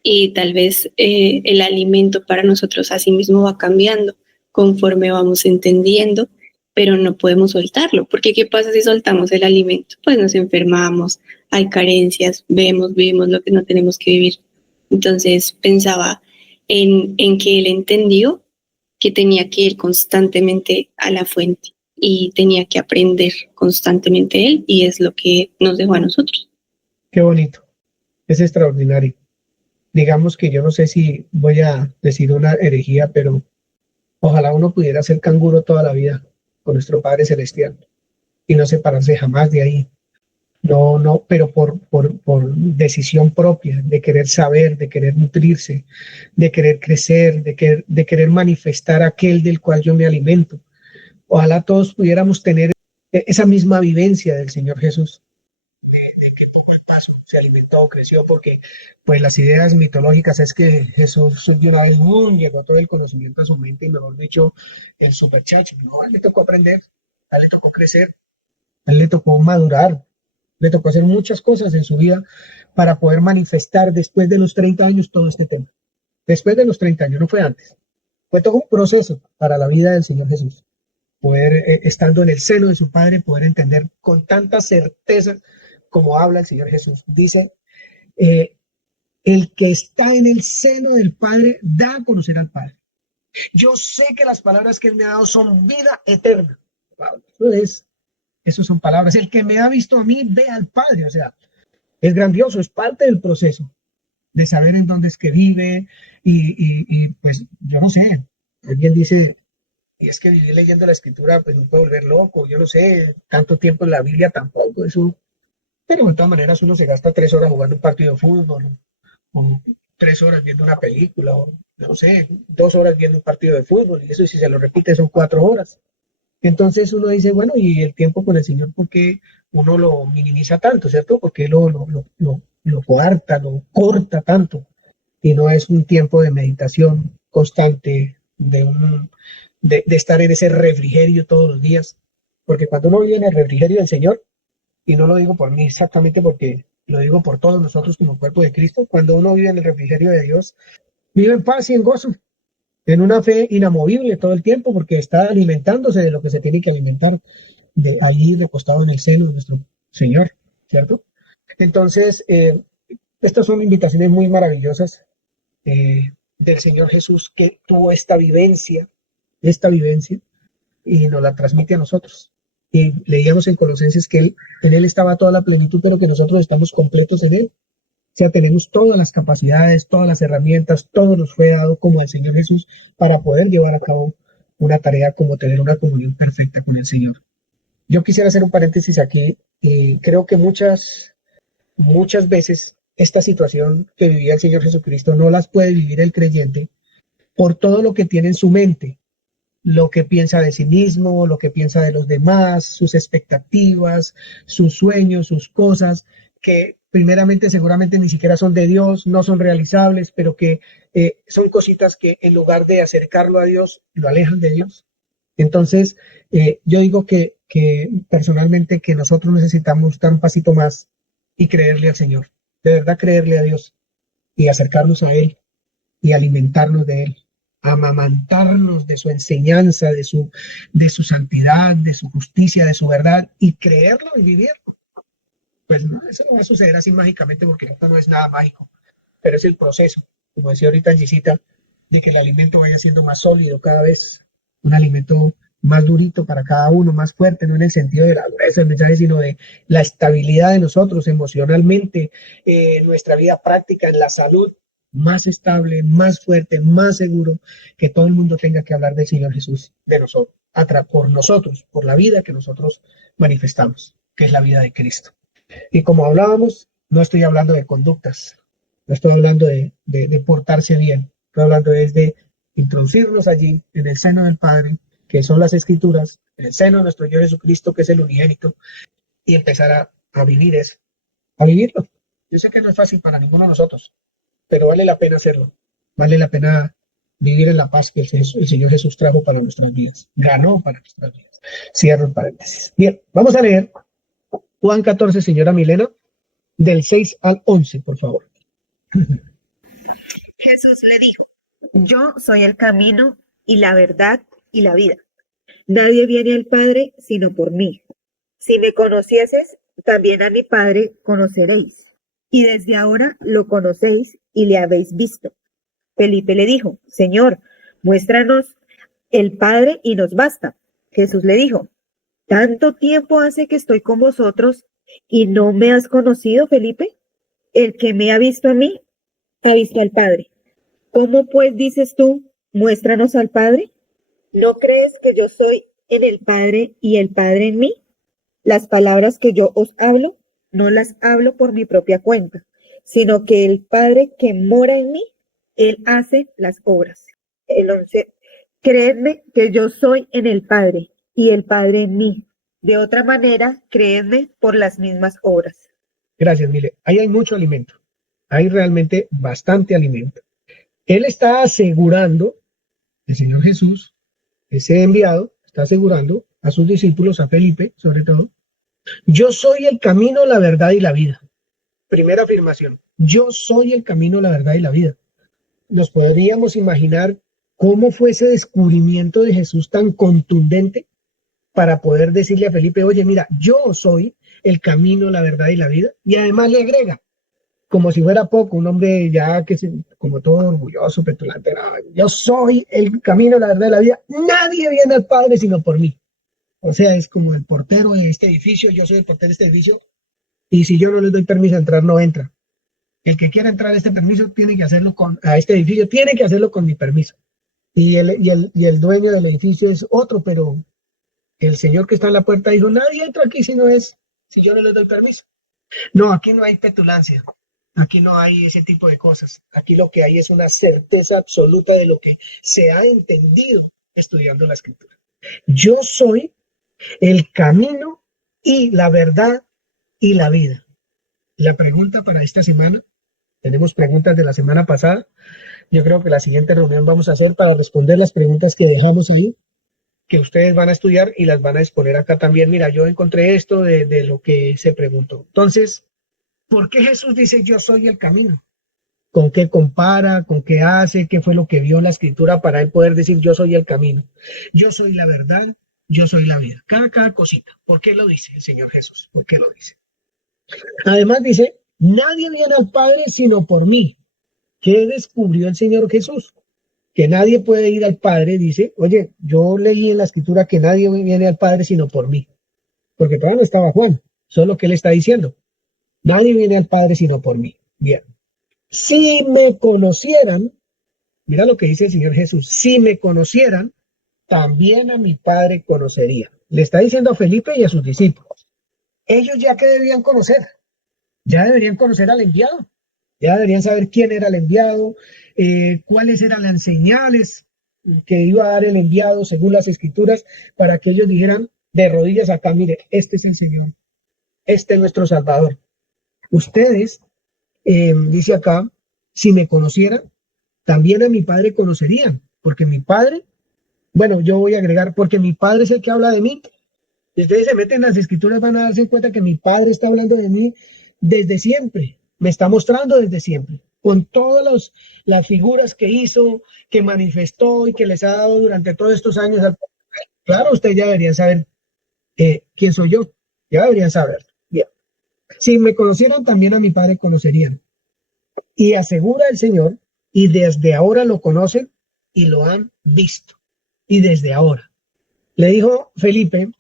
Y tal vez el alimento para nosotros así mismo va cambiando conforme vamos entendiendo, pero no podemos soltarlo, porque ¿qué pasa si soltamos el alimento? Pues nos enfermamos, hay carencias, vivimos lo que no tenemos que vivir. Entonces pensaba en que él entendió que tenía que ir constantemente a la fuente y tenía que aprender constantemente él, y es lo que nos dejó a nosotros. Qué bonito, es extraordinario. Digamos que yo no sé si voy a decir una herejía, pero ojalá uno pudiera ser canguro toda la vida con nuestro Padre Celestial y no separarse jamás de ahí. No, pero por decisión propia, de querer saber, de querer nutrirse, de querer crecer, de querer manifestar aquel del cual yo me alimento. Ojalá todos pudiéramos tener esa misma vivencia del Señor Jesús, de que poco a paso se alimentó, creció, porque pues las ideas mitológicas es que Jesús de una vez llegó todo el conocimiento a su mente y mejor dicho, el superchacho. No, a él le tocó aprender, a él le tocó crecer, a él le tocó madurar, le tocó hacer muchas cosas en su vida para poder manifestar después de los 30 años todo este tema. Después de los 30 años, no fue antes. Fue todo un proceso para la vida del Señor Jesús. Poder, estando en el seno de su Padre, poder entender con tanta certeza como habla el Señor Jesús. Dice, el que está en el seno del Padre da a conocer al Padre. Yo sé que las palabras que Él me ha dado son vida eterna. Wow, eso son palabras. El que me ha visto a mí ve al Padre. O sea, es grandioso, es parte del proceso de saber en dónde es que vive. Y pues yo no sé, alguien dice, y es que vivir leyendo la escritura pues nos puede volver loco, yo no sé, tanto tiempo en la Biblia tampoco, eso, pero de todas maneras uno se gasta 3 horas jugando un partido de fútbol, o 3 horas viendo una película, o no sé, 2 horas viendo un partido de fútbol, y eso si se lo repite son 4 horas. Entonces uno dice, bueno, y el tiempo con el Señor, ¿por qué uno lo minimiza tanto, cierto? ¿Por qué lo coarta, lo corta tanto? Y no es un tiempo de meditación constante, de estar en ese refrigerio todos los días. Porque cuando uno vive en el refrigerio del Señor, y no lo digo por mí exactamente porque lo digo por todos nosotros como cuerpo de Cristo, cuando uno vive en el refrigerio de Dios, vive en paz y en gozo, en una fe inamovible todo el tiempo, porque está alimentándose de lo que se tiene que alimentar, de ahí recostado en el seno de nuestro Señor, ¿cierto? Entonces, estas son invitaciones muy maravillosas del Señor Jesús, que tuvo esta vivencia, y nos la transmite a nosotros. Y leíamos en Colosenses que en Él estaba toda la plenitud, pero que nosotros estamos completos en Él. O sea, tenemos todas las capacidades, todas las herramientas, todo nos fue dado como al Señor Jesús para poder llevar a cabo una tarea como tener una comunión perfecta con el Señor. Yo quisiera hacer un paréntesis aquí. Creo que muchas veces esta situación que vivía el Señor Jesucristo no las puede vivir el creyente por todo lo que tiene en su mente, lo que piensa de sí mismo, lo que piensa de los demás, sus expectativas, sus sueños, sus cosas, que primeramente seguramente ni siquiera son de Dios, no son realizables, pero que son cositas que en lugar de acercarlo a Dios, lo alejan de Dios. Entonces, yo digo que personalmente que nosotros necesitamos dar un pasito más y creerle al Señor, de verdad creerle a Dios y acercarnos a Él y alimentarnos de Él, amamantarnos de su enseñanza, de su santidad, de su justicia, de su verdad y creerlo y vivirlo. Pues no, eso no va a suceder así mágicamente porque esto no es nada mágico, pero es el proceso, como decía ahorita Gisita, de que el alimento vaya siendo más sólido cada vez, un alimento más durito para cada uno, más fuerte, no en el sentido de la dureza del mensaje, sino de la estabilidad de nosotros emocionalmente, nuestra vida práctica, en la salud, más estable, más fuerte, más seguro, que todo el mundo tenga que hablar del Señor Jesús, de nosotros, por nosotros, por la vida que nosotros manifestamos, que es la vida de Cristo. Y como hablábamos, no estoy hablando de conductas, no estoy hablando de portarse bien, estoy hablando de introducirnos allí, en el seno del Padre, que son las Escrituras, en el seno de nuestro Señor Jesucristo, que es el unigénito, y empezar a vivir eso, a vivirlo. Yo sé que no es fácil para ninguno de nosotros, pero vale la pena hacerlo, vale la pena vivir en la paz que el Señor Jesús trajo para nuestras vidas, ganó para nuestras vidas. Cierro el paréntesis. Bien, vamos a leer Juan 14, señora Milena, del 6 al 11, por favor. Jesús le dijo, yo soy el camino y la verdad y la vida. Nadie viene al Padre sino por mí. Si me conocieses, también a mi Padre conoceréis. Y desde ahora lo conocéis y le habéis visto. Felipe le dijo, Señor, muéstranos el Padre y nos basta. Jesús le dijo, ¿tanto tiempo hace que estoy con vosotros y no me has conocido, Felipe? El que me ha visto a mí, ha visto al Padre. ¿Cómo pues dices tú, muéstranos al Padre? ¿No crees que yo soy en el Padre y el Padre en mí? Las palabras que yo os hablo, no las hablo por mi propia cuenta, sino que el Padre que mora en mí, Él hace las obras. El 11. Creedme que yo soy en el Padre y el Padre en mí. De otra manera, creedme por las mismas obras. Gracias, Mile. Ahí hay mucho alimento. Hay realmente bastante alimento. Él está asegurando, el Señor Jesús, ese enviado, está asegurando a sus discípulos, a Felipe sobre todo, yo soy el camino, la verdad y la vida. Primera afirmación, yo soy el camino, la verdad y la vida. Nos podríamos imaginar cómo fue ese descubrimiento de Jesús tan contundente para poder decirle a Felipe, oye, mira, yo soy el camino, la verdad y la vida. Y además le agrega, como si fuera poco, un hombre ya que como todo orgulloso, petulante, no, yo soy el camino, la verdad y la vida. Nadie viene al Padre sino por mí. O sea, es como el portero de este edificio, yo soy el portero de este edificio, y si yo no les doy permiso a entrar, no entra. El que quiera entrar a este permiso tiene que hacerlo a este edificio, tiene que hacerlo con mi permiso. Y el dueño del edificio es otro, pero el señor que está en la puerta dijo, nadie entra aquí si yo no les doy permiso. No, aquí no hay petulancia, aquí no hay ese tipo de cosas. Aquí lo que hay es una certeza absoluta de lo que se ha entendido estudiando la Escritura. Yo soy el camino y la verdad y la vida. La pregunta para esta semana, tenemos preguntas de la semana pasada. Yo creo que la siguiente reunión vamos a hacer para responder las preguntas que dejamos ahí, que ustedes van a estudiar y las van a exponer acá también. Mira, yo encontré esto de lo que se preguntó. Entonces, ¿por qué Jesús dice yo soy el camino? ¿Con qué compara? ¿Con qué hace? ¿Qué fue lo que vio en la Escritura para él poder decir yo soy el camino? Yo soy la verdad, yo soy la vida. Cada cosita. ¿Por qué lo dice el Señor Jesús? ¿Por qué lo dice? Además dice, nadie viene al Padre sino por mí. ¿Qué descubrió el Señor Jesús? Que nadie puede ir al Padre, dice, oye, yo leí en la Escritura que nadie viene al Padre sino por mí. porque todavía no estaba Juan. Eso es lo que él está diciendo. Nadie viene al Padre sino por mí. Bien. Si me conocieran, mira lo que dice el Señor Jesús, si me conocieran, también a mi Padre conocería. Le está diciendo a Felipe y a sus discípulos. Ellos ya que debían conocer, ya deberían conocer al enviado, ya deberían saber quién era el enviado, cuáles eran las señales que iba a dar el enviado según las escrituras, para que ellos dijeran de rodillas acá, mire, este es el Señor, este es nuestro Salvador. Ustedes, dice acá, si me conocieran, también a mi Padre conocerían, porque mi Padre, bueno, yo voy a agregar, porque mi Padre es el que habla de mí. Si ustedes se meten en las escrituras van a darse cuenta que mi Padre está hablando de mí desde siempre, me está mostrando desde siempre, con todas las figuras que hizo, que manifestó y que les ha dado durante todos estos años. Claro, ustedes ya deberían saber quién soy yo, ya deberían saber. Bien. Si me conocieran, también a mi Padre conocerían. Y asegura el Señor, y desde ahora lo conocen y lo han visto. Y desde ahora. Le dijo Felipe,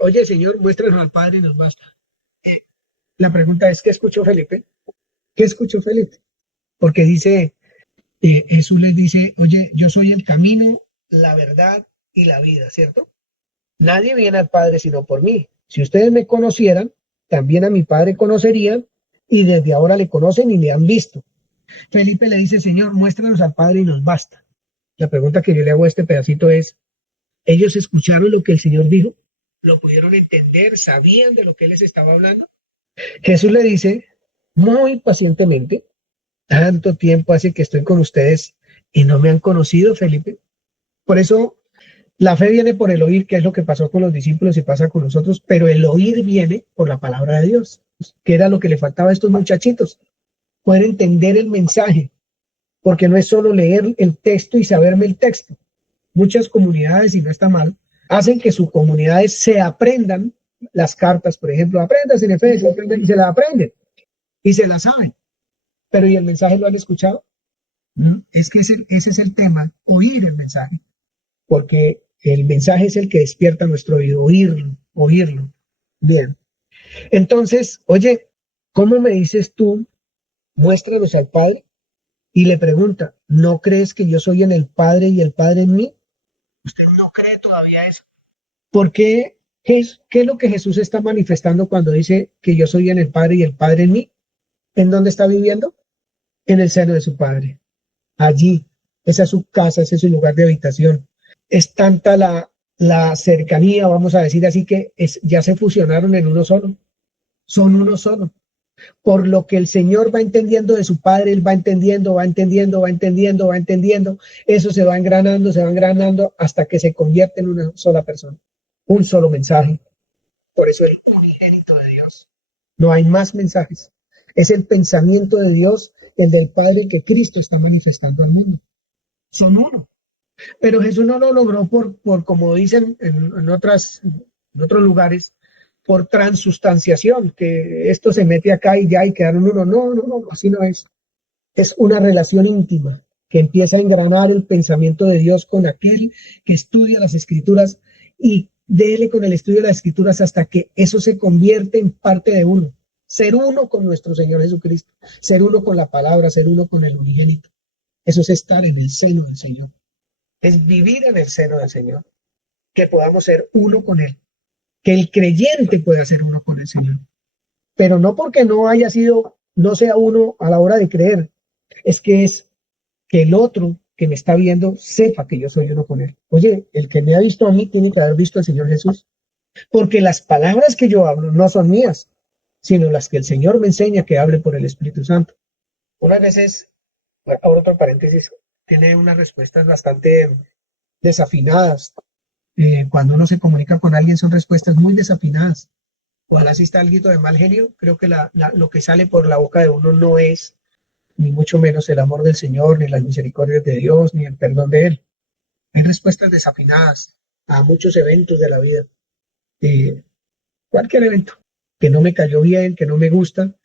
oye Señor, muéstranos al Padre y nos basta. La pregunta es, ¿qué escuchó Felipe? ¿Qué escuchó Felipe? Porque dice, Jesús les dice, oye, yo soy el camino, la verdad y la vida, ¿cierto? Nadie viene al Padre sino por mí. Si ustedes me conocieran, también a mi Padre conocerían, y desde ahora le conocen y le han visto. Felipe le dice, Señor, muéstranos al Padre y nos basta. La pregunta que yo le hago a este pedacito es, ¿ellos escucharon lo que el Señor dijo? ¿Lo pudieron entender? ¿Sabían de lo que él les estaba hablando? Jesús le dice, muy pacientemente, tanto tiempo hace que estoy con ustedes y no me han conocido, Felipe. Por eso la fe viene por el oír, que es lo que pasó con los discípulos y pasa con nosotros, pero el oír viene por la palabra de Dios, que era lo que le faltaba a estos muchachitos, poder entender el mensaje, porque no es solo leer el texto y saberme el texto. Muchas comunidades, y no está mal, hacen que sus comunidades se aprendan las cartas, por ejemplo, aprendas en Efesios, y se las aprenden, y se las saben. Pero ¿y el mensaje lo han escuchado? ¿No? Es que ese es el tema, oír el mensaje, porque el mensaje es el que despierta nuestro oído, oírlo. Bien. Entonces, oye, ¿cómo me dices tú, muéstranos al Padre? Y le pregunta, ¿no crees que yo soy en el Padre y el Padre en mí? ¿Usted no cree todavía eso? ¿Por qué? ¿Qué es lo que Jesús está manifestando cuando dice que yo soy en el Padre y el Padre en mí? ¿En dónde está viviendo? En el seno de su Padre. Allí, esa es su casa, ese es su lugar de habitación. Es tanta la cercanía, vamos a decir así, que ya se fusionaron en uno solo. Son uno solo. Por lo que el Señor va entendiendo de su Padre, Él va entendiendo, eso se va engranando hasta que se convierte en una sola persona, un solo mensaje. Por eso el unigénito de Dios. No hay más mensajes. Es el pensamiento de Dios, el del Padre que Cristo está manifestando al mundo. Son uno. Pero Jesús no lo logró por como dicen en otros lugares, por transustanciación, que esto se mete acá y ya y quedaron uno. No, así no es. Es una relación íntima que empieza a engranar el pensamiento de Dios con aquel que estudia las Escrituras y dele con el estudio de las Escrituras hasta que eso se convierte en parte de uno. Ser uno con nuestro Señor Jesucristo, ser uno con la palabra, ser uno con el unigénito. Eso es estar en el seno del Señor. Es vivir en el seno del Señor. Que podamos ser uno con Él. Que el creyente pueda ser uno con el Señor. Pero no porque no sea uno a la hora de creer. Es que el otro que me está viendo sepa que yo soy uno con Él. Oye, el que me ha visto a mí tiene que haber visto al Señor Jesús. Porque las palabras que yo hablo no son mías, sino las que el Señor me enseña que hable por el Espíritu Santo. Unas veces, ahora otro paréntesis, tiene unas respuestas bastante desafinadas. Cuando uno se comunica con alguien son respuestas muy desafinadas. Ojalá si está algo de mal genio, creo que lo que sale por la boca de uno no es ni mucho menos el amor del Señor, ni las misericordias de Dios, ni el perdón de Él. Hay respuestas desafinadas a muchos eventos de la vida. Cualquier evento que no me cayó bien, que no me gusta,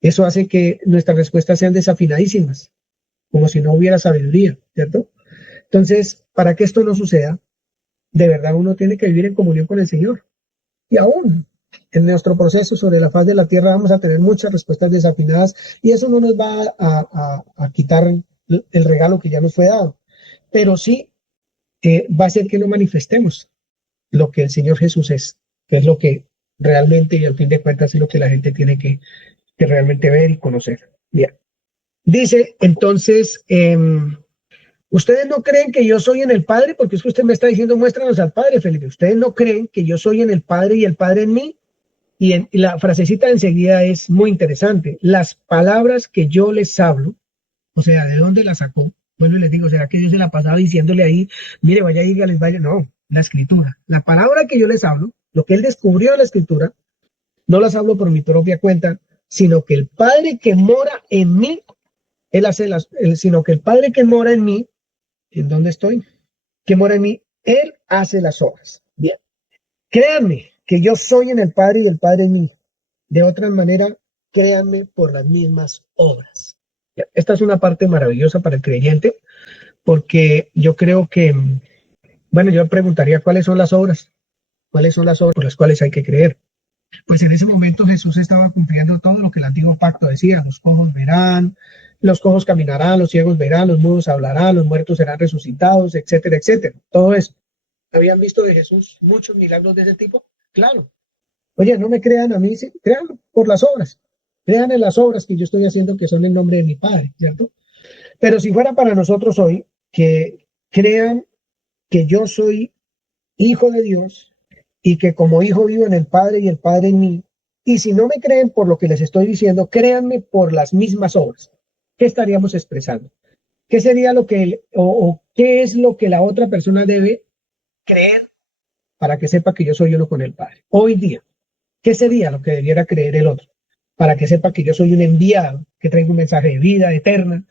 eso hace que nuestras respuestas sean desafinadísimas, como si no hubiera sabiduría, ¿cierto? Entonces, para que esto no suceda, de verdad uno tiene que vivir en comunión con el Señor. Y aún en nuestro proceso sobre la faz de la tierra vamos a tener muchas respuestas desafinadas y eso no nos va a quitar el regalo que ya nos fue dado, pero sí va a ser que no manifestemos lo que el Señor Jesús es, que es lo que realmente y al fin de cuentas es lo que la gente tiene que realmente ver y conocer. Bien. Dice entonces, ustedes no creen que yo soy en el Padre, porque es que usted me está diciendo muéstranos al Padre, Felipe. Ustedes no creen que yo soy en el Padre y el Padre en mí. Y la frasecita de enseguida es muy interesante. Las palabras que yo les hablo, o sea, ¿de dónde las sacó? Bueno, les digo, ¿será que Dios se la pasaba diciéndole ahí, mire, vaya, dígales, vaya? No, la escritura. La palabra que yo les hablo, lo que él descubrió en la escritura, no las hablo por mi propia cuenta, sino que el Padre que mora en mí, sino que el Padre que mora en mí, ¿en dónde estoy? Que mora en mí, él hace las obras. Bien. Créanme que yo soy en el Padre y el Padre en mí. De otra manera, créanme por las mismas obras. Esta es una parte maravillosa para el creyente, porque yo creo que, bueno, yo preguntaría cuáles son las obras por las cuales hay que creer. Pues en ese momento Jesús estaba cumpliendo todo lo que el antiguo pacto decía: los cojos verán, los cojos caminarán, los ciegos verán, los mudos hablarán, los muertos serán resucitados, etcétera, etcétera. Todo eso. ¿Habían visto de Jesús muchos milagros de ese tipo? Claro. Oye, no me crean a mí, sí, crean por las obras. Crean en las obras que yo estoy haciendo, que son en nombre de mi Padre, ¿cierto? Pero si fuera para nosotros hoy, que crean que yo soy hijo de Dios y que como hijo vivo en el Padre y el Padre en mí, y si no me creen por lo que les estoy diciendo, créanme por las mismas obras. ¿Qué estaríamos expresando? ¿Qué sería lo que, o qué es lo que la otra persona debe creer para que sepa que yo soy uno con el Padre? Hoy día, ¿qué sería lo que debiera creer el otro? Para que sepa que yo soy un enviado, que traigo un mensaje de vida eterna,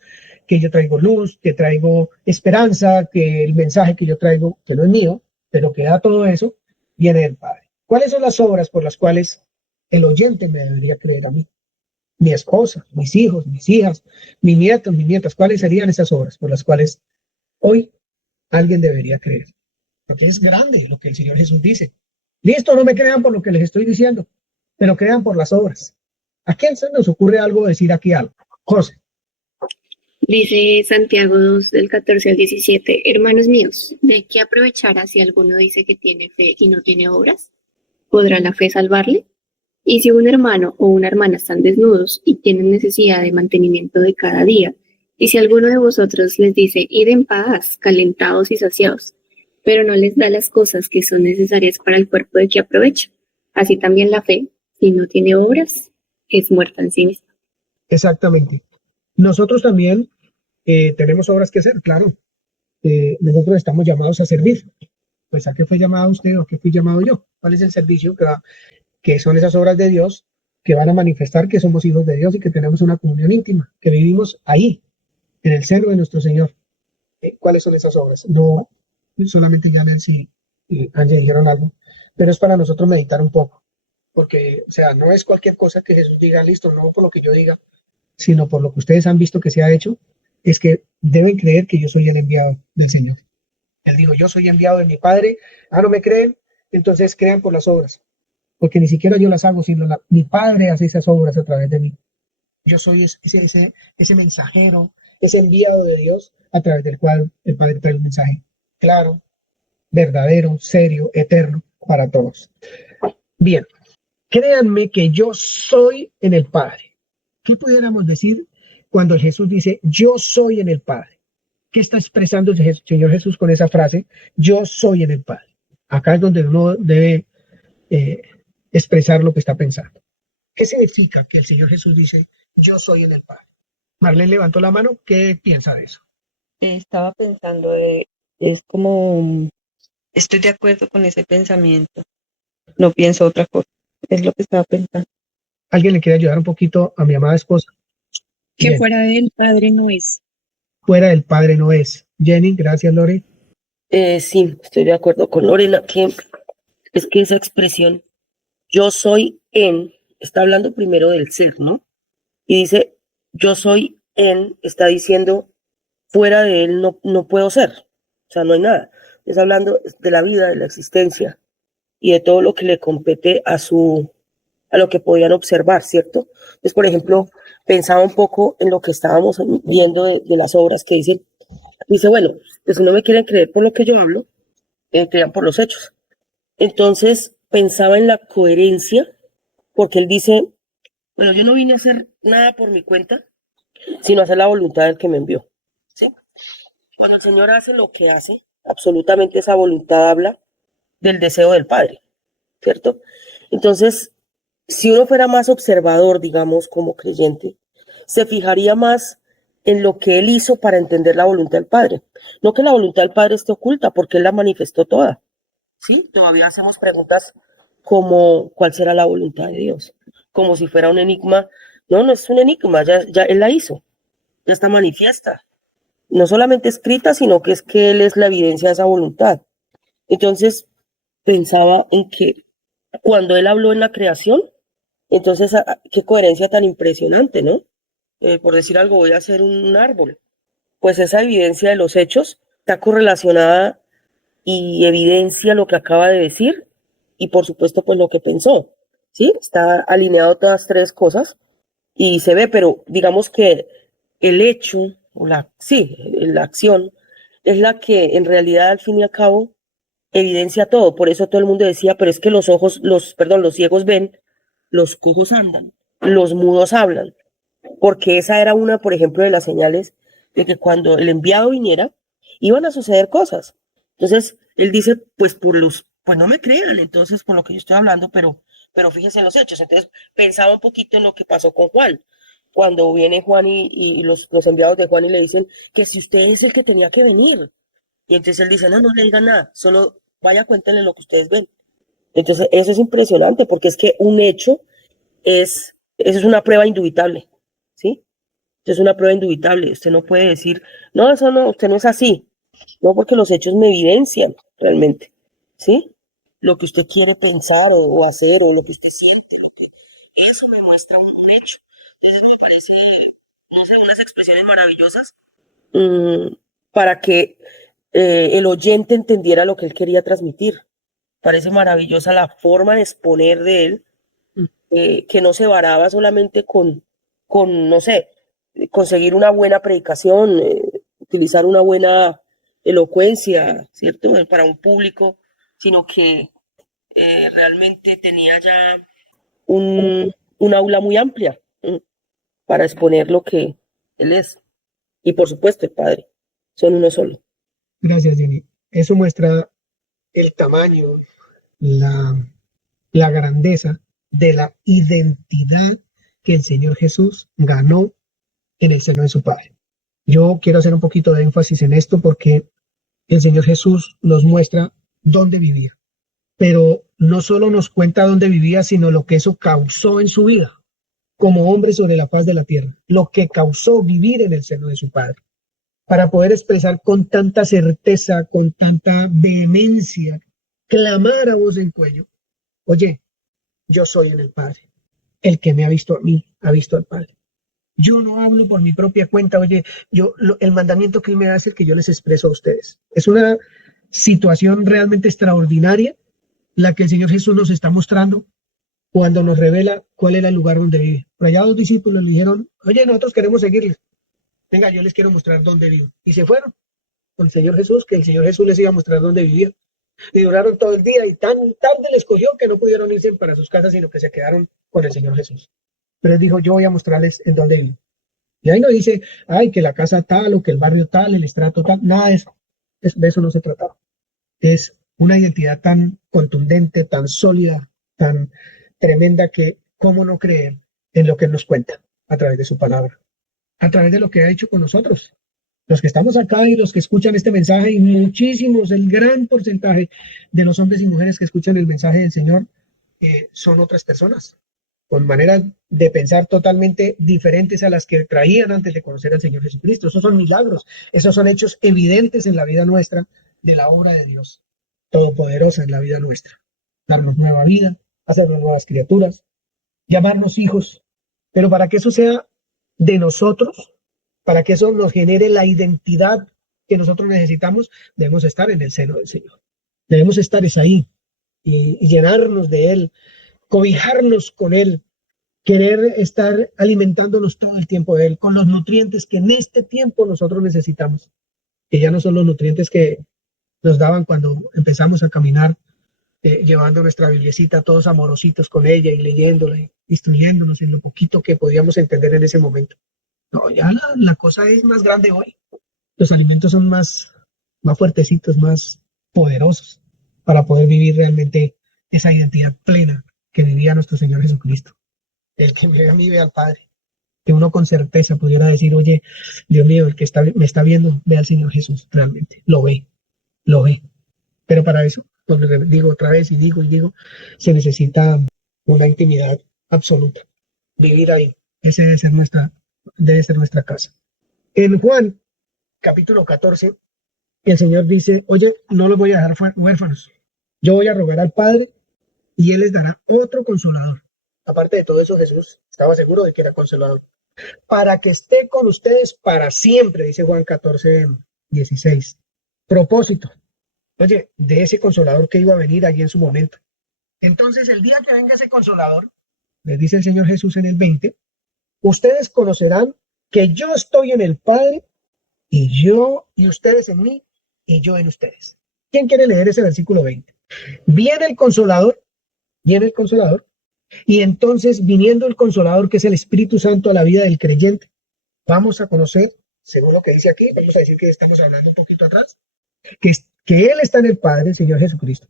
que yo traigo luz, que traigo esperanza, que el mensaje que yo traigo, que no es mío, pero que da todo eso, viene del Padre. ¿Cuáles son las obras por las cuales el oyente me debería creer a mí? Mi esposa, mis hijos, mis hijas, mis nietos, mis nietas. ¿Cuáles serían esas obras por las cuales hoy alguien debería creer? Porque es grande lo que el Señor Jesús dice. Listo, no me crean por lo que les estoy diciendo, pero crean por las obras. ¿A quién se nos ocurre algo decir aquí algo? José. Dice Santiago 2, del 14 al 17, hermanos míos, ¿de qué aprovechará si alguno dice que tiene fe y no tiene obras? ¿Podrá la fe salvarle? Y si un hermano o una hermana están desnudos y tienen necesidad de mantenimiento de cada día, y si alguno de vosotros les dice, id en paz, calentados y saciados, pero no les da las cosas que son necesarias para el cuerpo, ¿de qué aprovecha? Así también la fe, si no tiene obras, es muerta en sí misma. Exactamente. Nosotros también tenemos obras que hacer, claro. Nosotros estamos llamados a servir. Pues ¿a qué fue llamado usted o a qué fui llamado yo? ¿Cuál es el servicio que son esas obras de Dios que van a manifestar que somos hijos de Dios y que tenemos una comunión íntima, que vivimos ahí, en el seno de nuestro Señor? ¿Cuáles son esas obras? No solamente llamen si Angie dijeron algo, pero es para nosotros meditar un poco, porque, o sea, no es cualquier cosa que Jesús diga, listo, no por lo que yo diga, sino por lo que ustedes han visto que se ha hecho, es que deben creer que yo soy el enviado del Señor. Él dijo, yo soy enviado de mi Padre. ¿No me creen? Entonces crean por las obras, porque ni siquiera yo las hago, sino mi Padre hace esas obras a través de mí. Yo soy ese mensajero, ese enviado de Dios a través del cual el Padre trae un mensaje claro, verdadero, serio, eterno para todos. Bien, créanme que yo soy en el Padre. ¿Qué pudiéramos decir cuando Jesús dice, yo soy en el Padre? ¿Qué está expresando el Señor Jesús con esa frase? Yo soy en el Padre. Acá es donde uno debe expresar lo que está pensando. ¿Qué significa que el Señor Jesús dice, yo soy en el Padre? Marlene levantó la mano. ¿Qué piensa de eso? Estaba pensando, es como, estoy de acuerdo con ese pensamiento, no pienso otra cosa, es lo que estaba pensando. ¿Alguien le quiere ayudar un poquito a mi amada esposa? Que Bien. fuera del Padre no es. Fuera del Padre no es. Jenny, gracias, Lore. Sí, estoy de acuerdo con Lorena, que es que esa expresión, yo soy en, está hablando primero del ser, ¿no? Y dice, yo soy en, está diciendo, fuera de él no puedo ser, o sea, no hay nada. Está hablando de la vida, de la existencia. y de todo lo que le compete a lo que podían observar, ¿cierto? Entonces, por ejemplo, pensaba un poco en lo que estábamos viendo de las obras que dice, bueno, pues si no me quieren creer por lo que yo hablo, crean por los hechos. Entonces, pensaba en la coherencia, porque él dice, bueno, yo no vine a hacer nada por mi cuenta, sino a hacer la voluntad del que me envió, ¿sí? Cuando el Señor hace lo que hace, absolutamente esa voluntad habla del deseo del Padre, ¿cierto? Entonces, si uno fuera más observador, digamos, como creyente, se fijaría más en lo que Él hizo para entender la voluntad del Padre. No que la voluntad del Padre esté oculta, porque Él la manifestó toda, ¿sí? Todavía hacemos preguntas como, ¿cuál será la voluntad de Dios? Como si fuera un enigma. No, no es un enigma, ya Él la hizo, ya está manifiesta. No solamente escrita, sino que es que Él es la evidencia de esa voluntad. Entonces, pensaba en que cuando Él habló en la creación, entonces, qué coherencia tan impresionante, ¿no? Por decir algo, voy a hacer un árbol. Pues esa evidencia de los hechos está correlacionada y evidencia lo que acaba de decir y por supuesto pues lo que pensó, ¿sí? Está alineado todas tres cosas y se ve, pero digamos que el hecho, la acción, es la que en realidad al fin y al cabo evidencia todo. Por eso todo el mundo decía, pero es que los ciegos ven, los cojos andan, los mudos hablan, porque esa era una, por ejemplo, de las señales de que cuando el enviado viniera, iban a suceder cosas. Entonces, él dice, pues pues no me crean, entonces, por lo que yo estoy hablando, pero fíjense en los hechos. Entonces, pensaba un poquito en lo que pasó con Juan, cuando viene Juan y los enviados de Juan y le dicen que si usted es el que tenía que venir. Y entonces él dice, no le digan nada, solo vaya, cuéntenle lo que ustedes ven. Entonces, eso es impresionante, porque es que un hecho eso es una prueba indubitable, ¿sí? Es una prueba indubitable. Usted no puede decir, no, eso no, usted no es así. No, porque los hechos me evidencian realmente, ¿sí? Lo que usted quiere pensar o hacer o lo que usted siente, eso me muestra un hecho. Entonces me parece, no sé, unas expresiones maravillosas para que el oyente entendiera lo que él quería transmitir. Parece maravillosa la forma de exponer de él, que no se varaba solamente no sé, conseguir una buena predicación, utilizar una buena elocuencia, ¿cierto? Para un público, sino que realmente tenía ya un aula muy amplia para exponer lo que él es. Y por supuesto, el Padre, son uno solo. Gracias, Jenny. Eso muestra el tamaño, la grandeza de la identidad que el Señor Jesús ganó en el seno de su Padre. Yo quiero hacer un poquito de énfasis en esto porque el Señor Jesús nos muestra dónde vivía, pero no solo nos cuenta dónde vivía, sino lo que eso causó en su vida como hombre sobre la faz de la tierra, lo que causó vivir en el seno de su Padre, para poder expresar con tanta certeza, con tanta vehemencia, clamar a voz en cuello, oye, yo soy en el Padre, el que me ha visto a mí, ha visto al Padre. Yo no hablo por mi propia cuenta, oye, el mandamiento que él me hace es el que yo les expreso a ustedes. Es una situación realmente extraordinaria la que el Señor Jesús nos está mostrando cuando nos revela cuál era el lugar donde vive. Por allá dos discípulos le dijeron, oye, nosotros queremos seguirles. Venga, yo les quiero mostrar dónde vivo. Y se fueron con el Señor Jesús, que el Señor Jesús les iba a mostrar dónde vivía. Y duraron todo el día y tan tarde les cogió que no pudieron irse para sus casas, sino que se quedaron con el Señor Jesús. Pero él dijo, yo voy a mostrarles en dónde vivo. Y ahí no dice, ay, que la casa tal o que el barrio tal, el estrato tal, nada de eso. De eso no se trataba. Es una identidad tan contundente, tan sólida, tan tremenda que cómo no creer en lo que él nos cuenta a través de su palabra, a través de lo que ha hecho con nosotros. Los que estamos acá y los que escuchan este mensaje, y muchísimos, el gran porcentaje de los hombres y mujeres que escuchan el mensaje del Señor son otras personas, con maneras de pensar totalmente diferentes a las que traían antes de conocer al Señor Jesucristo. Esos son milagros, esos son hechos evidentes en la vida nuestra de la obra de Dios, todopoderosa en la vida nuestra. Darnos nueva vida, hacernos nuevas criaturas, llamarnos hijos, pero para que eso sea de nosotros, para que eso nos genere la identidad que nosotros necesitamos, debemos estar en el seno del Señor. Debemos estar ahí, y llenarnos de Él, cobijarnos con Él, querer estar alimentándonos todo el tiempo de Él, con los nutrientes que en este tiempo nosotros necesitamos, que ya no son los nutrientes que nos daban cuando empezamos a caminar, llevando nuestra Bibliecita todos amorositos con ella y leyéndola, y instruyéndonos en lo poquito que podíamos entender en ese momento. No, ya la cosa es más grande hoy. Los alimentos son más fuertecitos, más poderosos para poder vivir realmente esa identidad plena que vivía nuestro Señor Jesucristo. El que me ve a mí ve al Padre. Que uno con certeza pudiera decir, oye, Dios mío, el que me está viendo, ve al Señor Jesús realmente. Lo ve. Pero para eso, pues digo otra vez y digo, se necesita una intimidad absoluta. Vivir ahí. Ese debe ser nuestra casa. En Juan, capítulo 14, el Señor dice, oye, no los voy a dejar huérfanos. Yo voy a rogar al Padre y Él les dará otro consolador. Aparte de todo eso, Jesús estaba seguro de que era consolador. Para que esté con ustedes para siempre, dice Juan 14, 16. Propósito. Oye, de ese consolador que iba a venir allí en su momento. Entonces, el día que venga ese consolador, les dice el Señor Jesús en el 20, ustedes conocerán que yo estoy en el Padre y ustedes en mí y yo en ustedes. ¿Quién quiere leer ese versículo 20? Viene el consolador, y entonces, viniendo el consolador, que es el Espíritu Santo a la vida del creyente, vamos a conocer, según lo que dice aquí, vamos a decir que estamos hablando un poquito atrás, que Él está en el Padre, el Señor Jesucristo,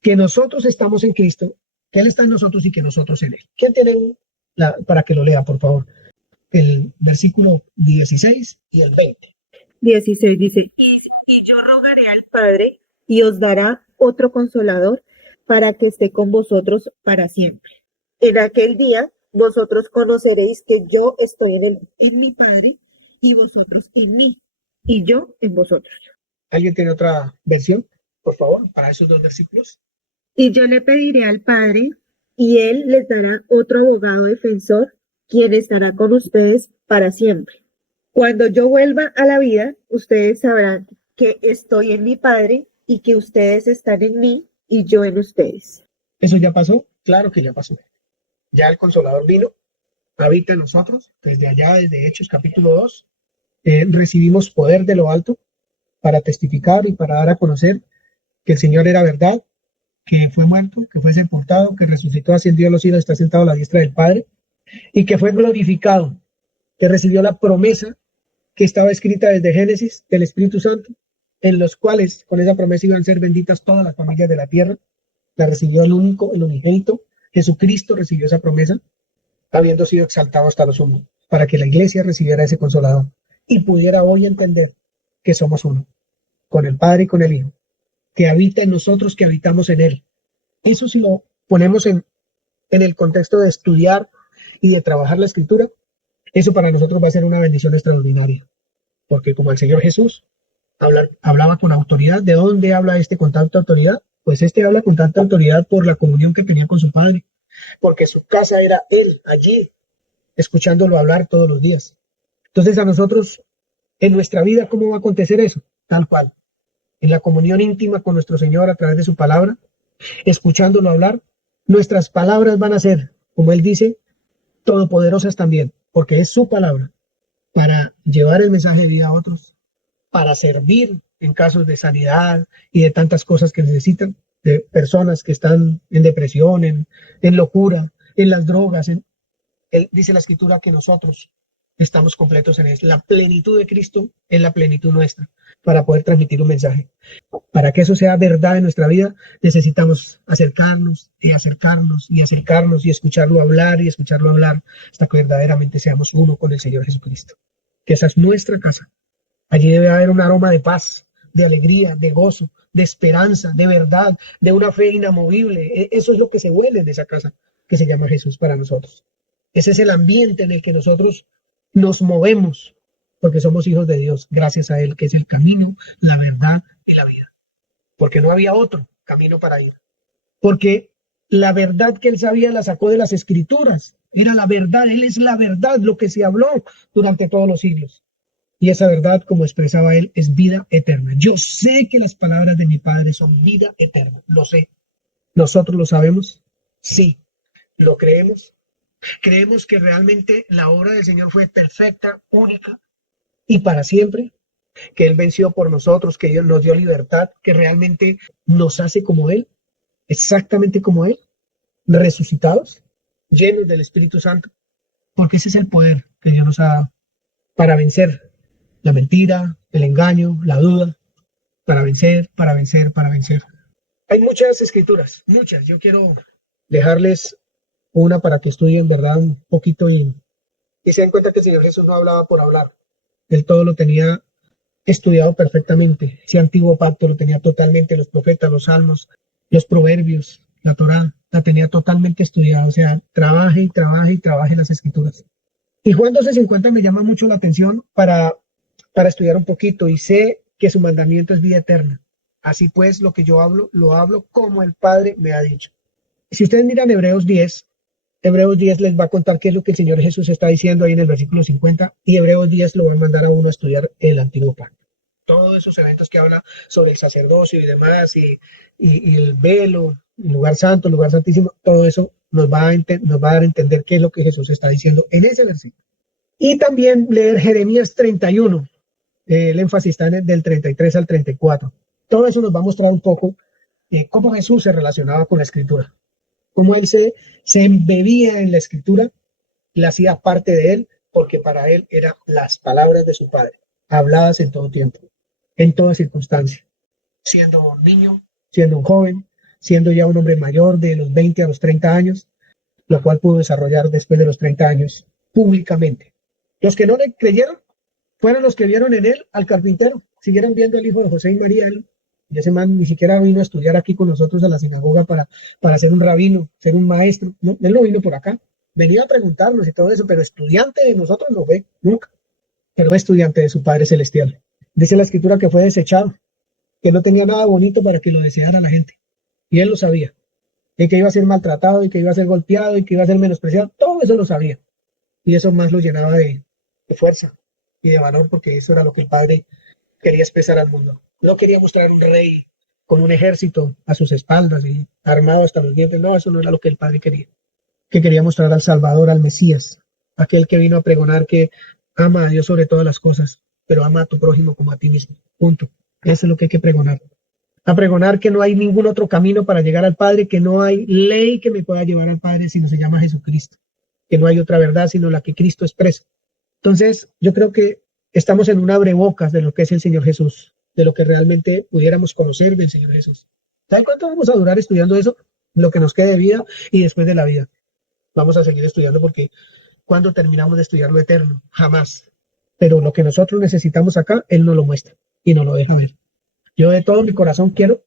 que nosotros estamos en Cristo, que Él está en nosotros y que nosotros en Él. ¿Quién tiene para que lo lea, por favor? El versículo 16 y el 20. 16 dice, y yo rogaré al Padre y os dará otro consolador para que esté con vosotros para siempre. En aquel día vosotros conoceréis que yo estoy en mi Padre y vosotros en mí y yo en vosotros. ¿Alguien tiene otra versión, por favor, para esos dos versículos? Y yo le pediré al Padre y Él les dará otro abogado defensor, quien estará con ustedes para siempre. Cuando yo vuelva a la vida, ustedes sabrán que estoy en mi Padre y que ustedes están en mí y yo en ustedes. ¿Eso ya pasó? Claro que ya pasó. Ya el Consolador vino, habita en nosotros. Desde allá, desde Hechos capítulo 2, recibimos poder de lo alto para testificar y para dar a conocer que el Señor era verdad, que fue muerto, que fue sepultado, que resucitó, ascendió a los cielos, está sentado a la diestra del Padre, y que fue glorificado, que recibió la promesa que estaba escrita desde Génesis del Espíritu Santo, en los cuales con esa promesa iban a ser benditas todas las familias de la tierra. La recibió el unigénito, Jesucristo recibió esa promesa, habiendo sido exaltado hasta lo sumo, para que la iglesia recibiera ese consolador y pudiera hoy entender que somos uno, con el Padre y con el Hijo, que habita en nosotros, que habitamos en Él. Eso, si lo ponemos en el contexto de estudiar y de trabajar la Escritura, eso para nosotros va a ser una bendición extraordinaria, porque como el Señor Jesús hablaba con autoridad. ¿De dónde habla con tanta autoridad? Pues habla con tanta autoridad por la comunión que tenía con su Padre, porque su casa era Él, allí, escuchándolo hablar todos los días. Entonces, a nosotros, en nuestra vida, ¿cómo va a acontecer eso? Tal cual, en la comunión íntima con nuestro Señor a través de su palabra, escuchándolo hablar, nuestras palabras van a ser, como Él dice, todopoderosas también, porque es su palabra, para llevar el mensaje de vida a otros, para servir en casos de sanidad y de tantas cosas que necesitan, de personas que están en depresión, en locura, en las drogas. Él dice la Escritura que nosotros estamos completos en eso. La plenitud de Cristo es la plenitud nuestra para poder transmitir un mensaje. Para que eso sea verdad en nuestra vida, necesitamos acercarnos y acercarnos y acercarnos y escucharlo hablar hasta que verdaderamente seamos uno con el Señor Jesucristo. Que esa es nuestra casa. Allí debe haber un aroma de paz, de alegría, de gozo, de esperanza, de verdad, de una fe inamovible. Eso es lo que se huele de esa casa que se llama Jesús para nosotros. Ese es el ambiente en el que nosotros nos movemos, porque somos hijos de Dios, gracias a Él, que es el camino, la verdad y la vida. Porque no había otro camino para ir. Porque la verdad que Él sabía la sacó de las Escrituras. Era la verdad, Él es la verdad, lo que se habló durante todos los siglos. Y esa verdad, como expresaba Él, es vida eterna. Yo sé que las palabras de mi Padre son vida eterna, lo sé. ¿Nosotros lo sabemos? Sí. ¿Lo creemos? ¿Creemos que realmente la obra del Señor fue perfecta, única y para siempre? Que Él venció por nosotros, que Él nos dio libertad, que realmente nos hace como Él, exactamente como Él, resucitados, llenos del Espíritu Santo, porque ese es el poder que Dios nos ha dado para vencer la mentira, el engaño, la duda, para vencer, para vencer, para vencer. Hay muchas escrituras, muchas. Yo quiero dejarles una para que estudien, ¿verdad? Un poquito y se den cuenta que el Señor Jesús no hablaba por hablar. Él todo lo tenía estudiado perfectamente. Ese antiguo pacto lo tenía totalmente, los profetas, los salmos, los proverbios, la Torá, la tenía totalmente estudiada. O sea, trabaje y trabaje y trabaje las escrituras. Y Juan 12:50 me llama mucho la atención para estudiar un poquito, y sé que su mandamiento es vida eterna. Así pues, lo que yo hablo, lo hablo como el Padre me ha dicho. Si ustedes miran Hebreos 10 les va a contar qué es lo que el Señor Jesús está diciendo ahí en el versículo 50, y Hebreos 10 lo va a mandar a uno a estudiar el antiguo pacto. Todos esos eventos que habla sobre el sacerdocio y demás, y el velo, el lugar santo, el lugar santísimo, todo eso nos va a dar a entender qué es lo que Jesús está diciendo en ese versículo. Y también leer Jeremías 31, el énfasis está en el del 33 al 34. Todo eso nos va a mostrar un poco cómo Jesús se relacionaba con la Escritura, cómo Él se embebía en la Escritura, la hacía parte de Él, porque para Él eran las palabras de su Padre, habladas en todo tiempo, en toda circunstancia, siendo un niño, siendo un joven, siendo ya un hombre mayor de los 20 a los 30 años, lo cual pudo desarrollar después de los 30 años públicamente. Los que no le creyeron fueron los que vieron en él al carpintero, siguieron viendo el hijo de José y María. Y ese man ni siquiera vino a estudiar aquí con nosotros a la sinagoga para ser un rabino, ser un maestro. No, él no vino por acá, venía a preguntarnos y todo eso, pero estudiante de nosotros no fue, nunca. Pero fue estudiante de su Padre Celestial. Dice la Escritura que fue desechado, que no tenía nada bonito para que lo deseara la gente. Y él lo sabía, y que iba a ser maltratado, y que iba a ser golpeado, y que iba a ser menospreciado. Todo eso lo sabía. Y eso más lo llenaba de fuerza y de valor, porque eso era lo que el Padre quería expresar al mundo. No quería mostrar un rey con un ejército a sus espaldas y armado hasta los dientes. No, eso no era lo que el Padre quería. Que quería mostrar al Salvador, al Mesías, aquel que vino a pregonar que ama a Dios sobre todas las cosas, pero ama a tu prójimo como a ti mismo. Punto. Eso es lo que hay que pregonar. A pregonar que no hay ningún otro camino para llegar al Padre, que no hay ley que me pueda llevar al Padre sino se llama Jesucristo, que no hay otra verdad sino la que Cristo expresa. Entonces, yo creo que estamos en un abrebocas de lo que es el Señor Jesús, de lo que realmente pudiéramos conocer del Señor Jesús. ¿Saben cuánto vamos a durar estudiando eso? Lo que nos quede de vida y después de la vida. Vamos a seguir estudiando, porque ¿cuándo terminamos de estudiar lo eterno? Jamás. Pero lo que nosotros necesitamos acá, Él nos lo muestra y nos lo deja ver. Yo de todo mi corazón quiero,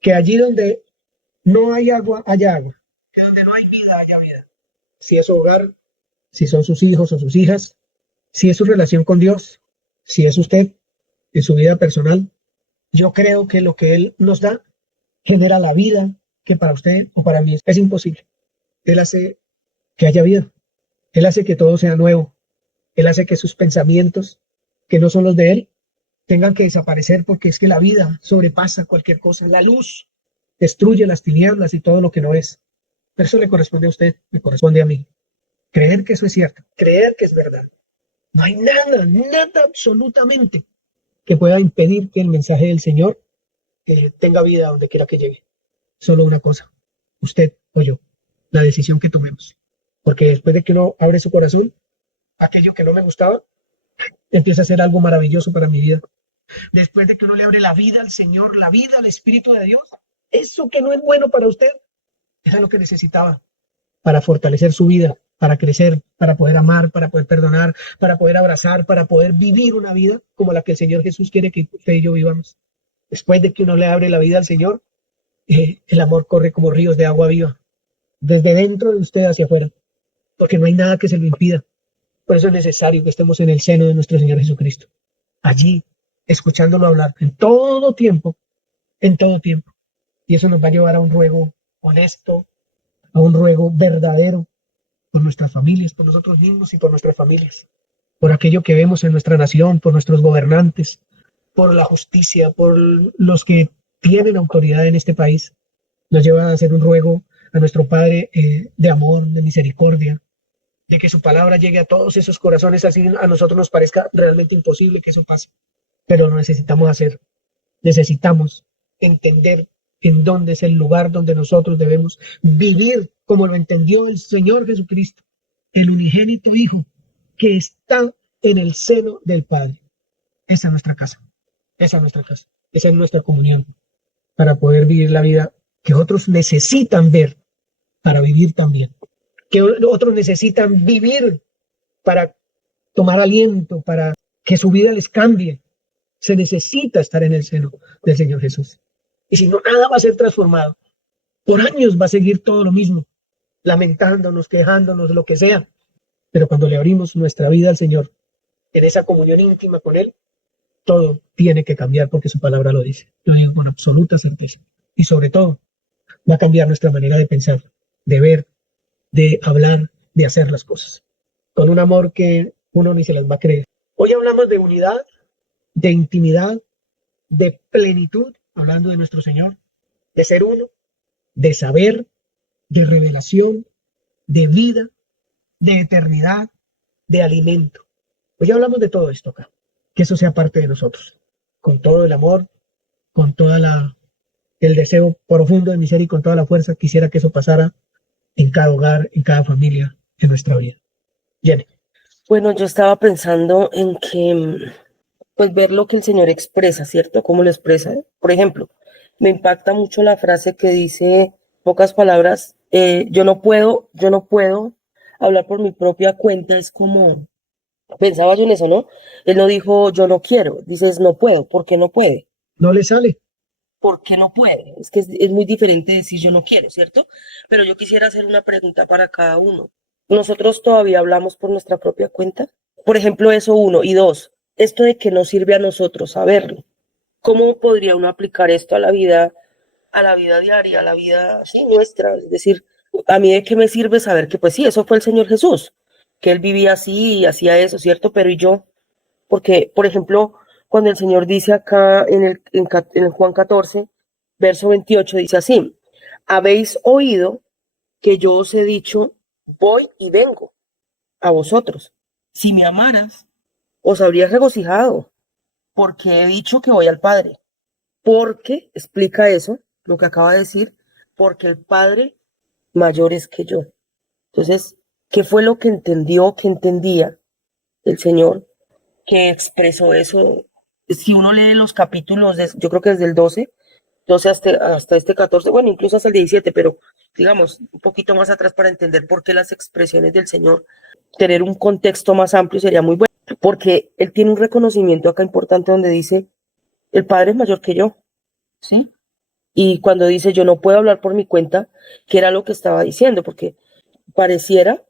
que allí donde no hay agua, haya agua. Que donde no hay vida, haya vida. Si es su hogar, si son sus hijos o sus hijas, si es su relación con Dios, si es usted en su vida personal, yo creo que lo que Él nos da genera la vida que para usted o para mí es imposible. Él hace que haya vida. Él hace que todo sea nuevo. Él hace que sus pensamientos, que no son los de Él, tengan que desaparecer, porque es que la vida sobrepasa cualquier cosa. La luz destruye las tinieblas y todo lo que no es. Pero eso le corresponde a usted, me corresponde a mí. Creer que eso es cierto, creer que es verdad. No hay nada absolutamente que pueda impedir que el mensaje del Señor tenga vida donde quiera que llegue. Solo una cosa, usted o yo, la decisión que tomemos. Porque después de que uno abre su corazón, aquello que no me gustaba empieza a ser algo maravilloso para mi vida. Después de que uno le abre la vida al Señor, la vida al Espíritu de Dios, eso que no es bueno para usted, era lo que necesitaba para fortalecer su vida, para crecer, para poder amar, para poder perdonar, para poder abrazar, para poder vivir una vida como la que el Señor Jesús quiere que usted y yo vivamos. Después de que uno le abre la vida al Señor, el amor corre como ríos de agua viva, desde dentro de usted hacia afuera, porque no hay nada que se lo impida. Por eso es necesario que estemos en el seno de nuestro Señor Jesucristo, allí, escuchándolo hablar en todo tiempo, y eso nos va a llevar a un ruego honesto, a un ruego verdadero por nuestras familias, por nosotros mismos y por nuestras familias, por aquello que vemos en nuestra nación, por nuestros gobernantes, por la justicia, por los que tienen autoridad en este país, nos lleva a hacer un ruego a nuestro Padre de amor, de misericordia, de que su palabra llegue a todos esos corazones, así a nosotros nos parezca realmente imposible que eso pase, pero lo necesitamos hacer, necesitamos entender en dónde es el lugar donde nosotros debemos vivir como lo entendió el Señor Jesucristo, el unigénito Hijo que está en el seno del Padre. Esa es nuestra casa, esa es nuestra casa, esa es nuestra comunión para poder vivir la vida que otros necesitan ver para vivir también, que otros necesitan vivir para tomar aliento, para que su vida les cambie. Se necesita estar en el seno del Señor Jesús. Y si no, nada va a ser transformado. Por años va a seguir todo lo mismo, lamentándonos, quejándonos, lo que sea. Pero cuando le abrimos nuestra vida al Señor, en esa comunión íntima con Él, todo tiene que cambiar porque su palabra lo dice. Lo digo con absoluta certeza. Y sobre todo, va a cambiar nuestra manera de pensar, de ver, de hablar, de hacer las cosas. Con un amor que uno ni se las va a creer. Hoy hablamos de unidad, de intimidad, de plenitud, hablando de nuestro Señor, de ser uno, de saber, de revelación, de vida, de eternidad, de alimento. Hoy hablamos de todo esto acá, que eso sea parte de nosotros, con todo el amor, con toda el deseo profundo de mi ser y con toda la fuerza. Quisiera que eso pasara en cada hogar, en cada familia, en nuestra vida. Jenny. Bueno, yo estaba pensando en que, pues, ver lo que el Señor expresa, ¿cierto? ¿Cómo lo expresa? Por ejemplo, me impacta mucho la frase que dice, pocas palabras, yo no puedo hablar por mi propia cuenta. Es como, pensaba yo en eso, ¿no? Él no dijo, yo no quiero, dices, no puedo. ¿Por qué no puede? No le sale. ¿Por qué no puede? Es que es muy diferente decir yo no quiero, ¿cierto? Pero yo quisiera hacer una pregunta para cada uno. ¿Nosotros todavía hablamos por nuestra propia cuenta? Por ejemplo, eso uno. Y dos, esto de que nos sirve a nosotros saberlo. ¿Cómo podría uno aplicar esto a la vida diaria, a la vida sí, nuestra? Es decir, a mí de qué me sirve saber que pues sí, eso fue el Señor Jesús, que él vivía así y hacía eso, ¿cierto? Pero ¿y yo? Porque, por ejemplo, cuando el Señor dice acá en Juan 14, verso 28, dice así, habéis oído que yo os he dicho, voy y vengo a vosotros. Si me amaras, os habrías regocijado, porque he dicho que voy al Padre. Porque, explica eso, lo que acaba de decir, porque el Padre mayor es que yo. Entonces, ¿qué fue lo que entendió, que entendía el Señor, que expresó eso? Si uno lee los capítulos, yo creo que desde el 12 hasta este 14, bueno, incluso hasta el 17, pero digamos, un poquito más atrás para entender por qué las expresiones del Señor, tener un contexto más amplio sería muy bueno, porque Él tiene un reconocimiento acá importante donde dice, el Padre es mayor que yo, ¿sí? Y cuando dice, yo no puedo hablar por mi cuenta, que era lo que estaba diciendo, porque pareciera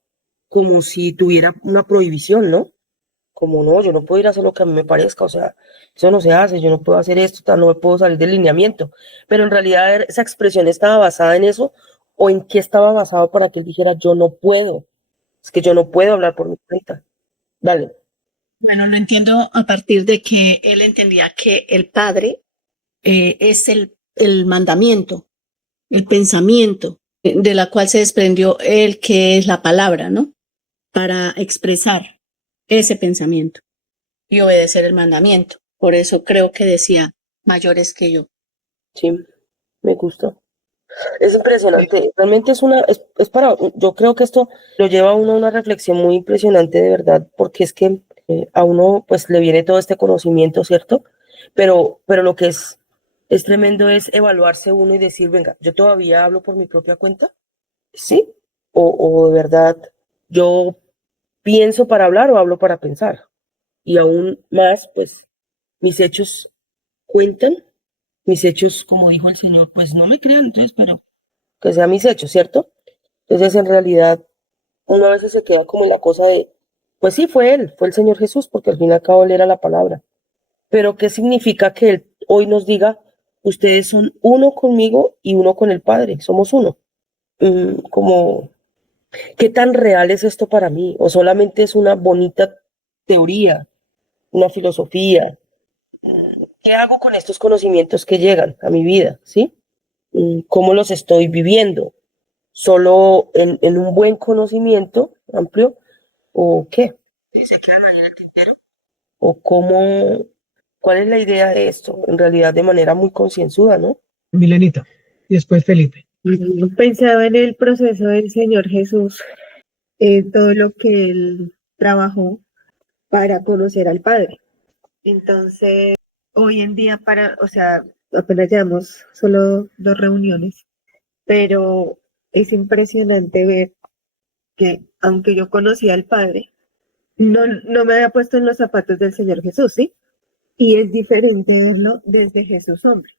como si tuviera una prohibición, ¿no? Como no, yo no puedo ir a hacer lo que a mí me parezca, o sea, eso no se hace, yo no puedo hacer esto, no me puedo salir del lineamiento. Pero en realidad esa expresión estaba basada en eso, o en qué estaba basado para que él dijera, yo no puedo, es que yo no puedo hablar por mi cuenta. Dale. Bueno, lo entiendo a partir de que él entendía que el Padre es el mandamiento, el pensamiento, de la cual se desprendió el que es la palabra, ¿no? Para expresar ese pensamiento y obedecer el mandamiento. Por eso creo que decía, mayores que yo. Sí, me gusta. Es impresionante, realmente es para, yo creo que esto lo lleva a uno a una reflexión muy impresionante de verdad, porque es que a uno pues le viene todo este conocimiento, ¿cierto? Pero lo que es tremendo es evaluarse uno y decir, venga, ¿yo todavía hablo por mi propia cuenta? ¿Sí? O de verdad, ¿yo pienso para hablar o hablo para pensar? Y aún más, pues, mis hechos cuentan, mis hechos, como dijo el Señor, pues no me crean, entonces, pero que sean mis hechos, ¿cierto? Entonces, en realidad, uno a veces se queda como en la cosa de, pues sí, fue el Señor Jesús, porque al fin y al cabo él era la palabra. Pero ¿qué significa que él hoy nos diga, ustedes son uno conmigo y uno con el Padre, somos uno? Como, ¿qué tan real es esto para mí? ¿O solamente es una bonita teoría, una filosofía? ¿Qué hago con estos conocimientos que llegan a mi vida? ¿Sí? ¿Cómo los estoy viviendo? ¿Solo en un buen conocimiento amplio o qué? ¿Sí? ¿Se quedan ahí en el tintero? ¿O cómo, cuál es la idea de esto? En realidad de manera muy concienzuda, ¿no? Milenita. Y después Felipe. Pensaba en el proceso del Señor Jesús, todo lo que él trabajó para conocer al Padre. Entonces, hoy en día o sea, apenas llevamos solo 2 reuniones, pero es impresionante ver que aunque yo conocía al Padre, no me había puesto en los zapatos del Señor Jesús, ¿sí? Y es diferente verlo desde Jesús hombre,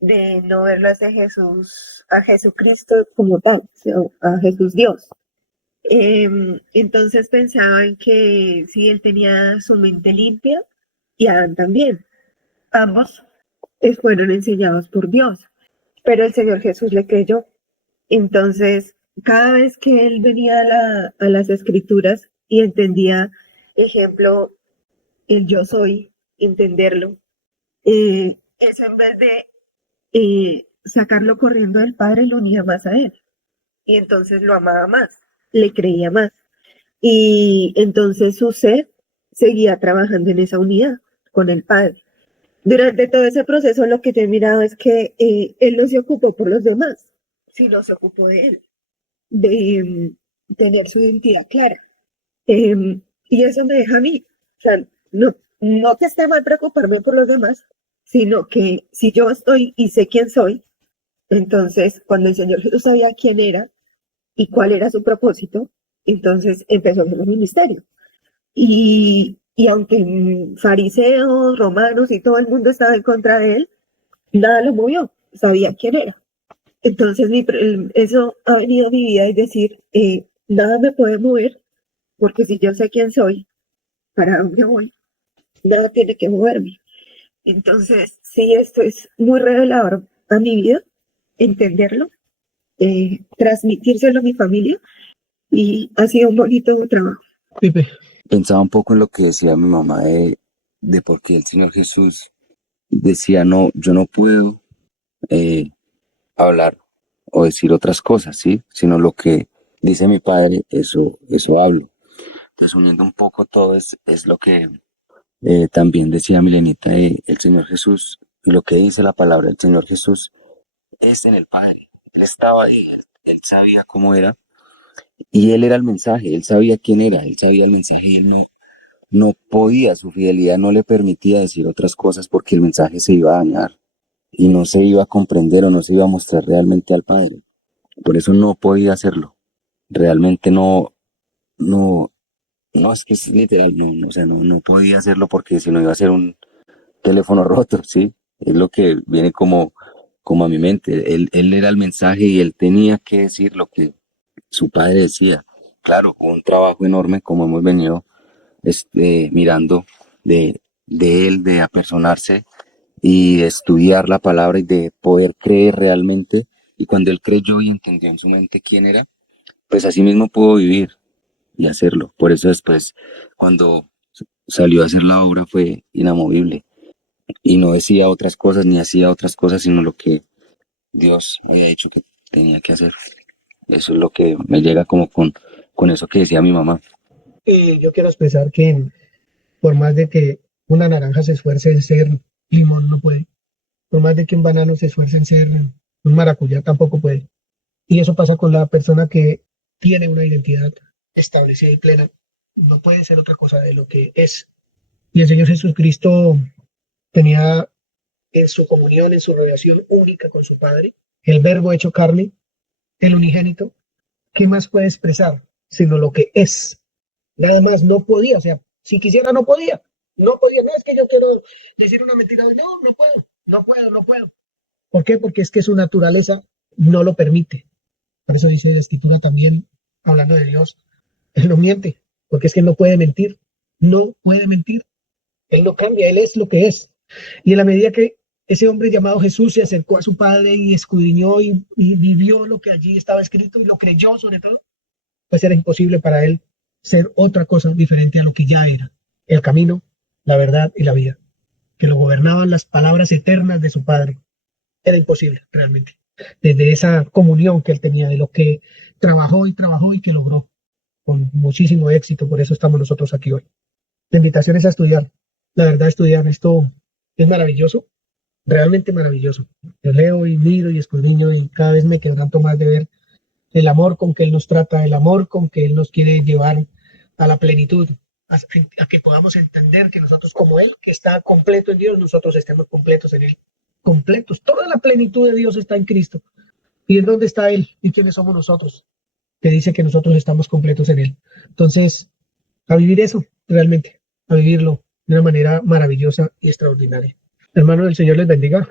de no verlo desde Jesús, a Jesucristo como tal, sino a Jesús Dios. Entonces pensaba en que sí, él tenía su mente limpia y Adán también. Ambos fueron enseñados por Dios, pero el Señor Jesús le creyó. Entonces, cada vez que él venía a las escrituras y entendía, ejemplo, el yo soy, entenderlo, eso en vez de sacarlo corriendo del Padre, lo unía más a él. Y entonces lo amaba más, le creía más. Y entonces su ser seguía trabajando en esa unidad con el Padre. Durante todo ese proceso lo que yo he mirado es que él no se ocupó por los demás, sino se ocupó de él, de tener su identidad clara. Y eso me deja a mí, o sea, no que esté mal preocuparme por los demás, sino que si yo estoy y sé quién soy, entonces cuando el Señor Jesús sabía quién era y cuál era su propósito, entonces empezó a hacer un ministerio. Y aunque fariseos, romanos y todo el mundo estaba en contra de él, nada lo movió, sabía quién era. Entonces eso ha venido a mi vida, es decir, nada me puede mover, porque si yo sé quién soy, para dónde voy, nada tiene que moverme. Entonces, sí, esto es muy revelador a mi vida, entenderlo, transmitírselo a mi familia, y ha sido un bonito trabajo. Pipe. Pensaba un poco en lo que decía mi mamá de por qué el Señor Jesús decía, no, yo no puedo hablar o decir otras cosas, ¿sí? Sino lo que dice mi padre, eso hablo. Entonces, uniendo un poco todo es lo que también decía Milenita, el Señor Jesús, y lo que dice la palabra, el Señor Jesús es en el Padre. Él estaba ahí, él sabía cómo era, y él era el mensaje, él sabía quién era, él sabía el mensaje, y él no podía, su fidelidad no le permitía decir otras cosas porque el mensaje se iba a dañar y no se iba a comprender o no se iba a mostrar realmente al Padre. Por eso no podía hacerlo. Realmente no, es que es literal, o sea, no podía hacerlo porque si no iba a ser un teléfono roto, ¿sí? Es lo que viene como a mi mente. Él era el mensaje y él tenía que decir lo que su padre decía. Claro, un trabajo enorme como hemos venido mirando de él, de apersonarse y de estudiar la palabra y de poder creer realmente. Y cuando él creyó y entendió en su mente quién era, pues así mismo pudo vivir y hacerlo. Por eso después, cuando salió a hacer la obra, fue inamovible. Y no decía otras cosas ni hacía otras cosas, sino lo que Dios había dicho que tenía que hacer. Eso es lo que me llega como con eso que decía mi mamá. Yo quiero expresar que por más de que una naranja se esfuerce en ser limón, no puede. Por más de que un banano se esfuerce en ser un maracuyá, tampoco puede. Y eso pasa con la persona que tiene una identidad establecida y plena. No puede ser otra cosa de lo que es. Y el Señor Jesucristo tenía en su comunión, en su relación única con su Padre, el Verbo hecho carne, el unigénito. ¿Qué más puede expresar sino lo que es? Nada más, no podía, o sea, si quisiera no podía, no es que yo quiero decir una mentira, no puedo. ¿Por qué? Porque es que su naturaleza no lo permite. Por eso dice la Escritura también, hablando de Dios, Él no miente, porque es que Él no puede mentir, Él no cambia, Él es lo que es. Y en la medida que ese hombre llamado Jesús se acercó a su Padre y escudriñó y vivió lo que allí estaba escrito y lo creyó sobre todo, pues era imposible para él ser otra cosa diferente a lo que ya era, el camino, la verdad y la vida. que lo gobernaban las palabras eternas de su Padre. Era imposible, realmente. Desde esa comunión que él tenía, de lo que trabajó y que logró con muchísimo éxito. Por eso estamos nosotros aquí hoy. La invitación es a estudiar. La verdad, estudiar esto es maravilloso, realmente maravilloso. Yo leo y miro y escudriño y cada vez me quebranto más de ver el amor con que Él nos trata, el amor con que Él nos quiere llevar a la plenitud, a que podamos entender que nosotros como Él, que está completo en Dios, nosotros estemos completos en Él, completos. Toda la plenitud de Dios está en Cristo. ¿Y en dónde está Él? ¿Y quiénes somos nosotros? Que dice que nosotros estamos completos en Él. Entonces, a vivir eso, realmente, a vivirlo de una manera maravillosa y extraordinaria. Hermanos, el Señor les bendiga.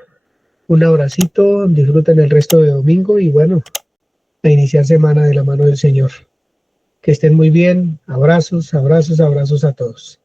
Un abracito, disfruten el resto de domingo y bueno, a iniciar semana de la mano del Señor. Que estén muy bien. Abrazos, abrazos, abrazos a todos.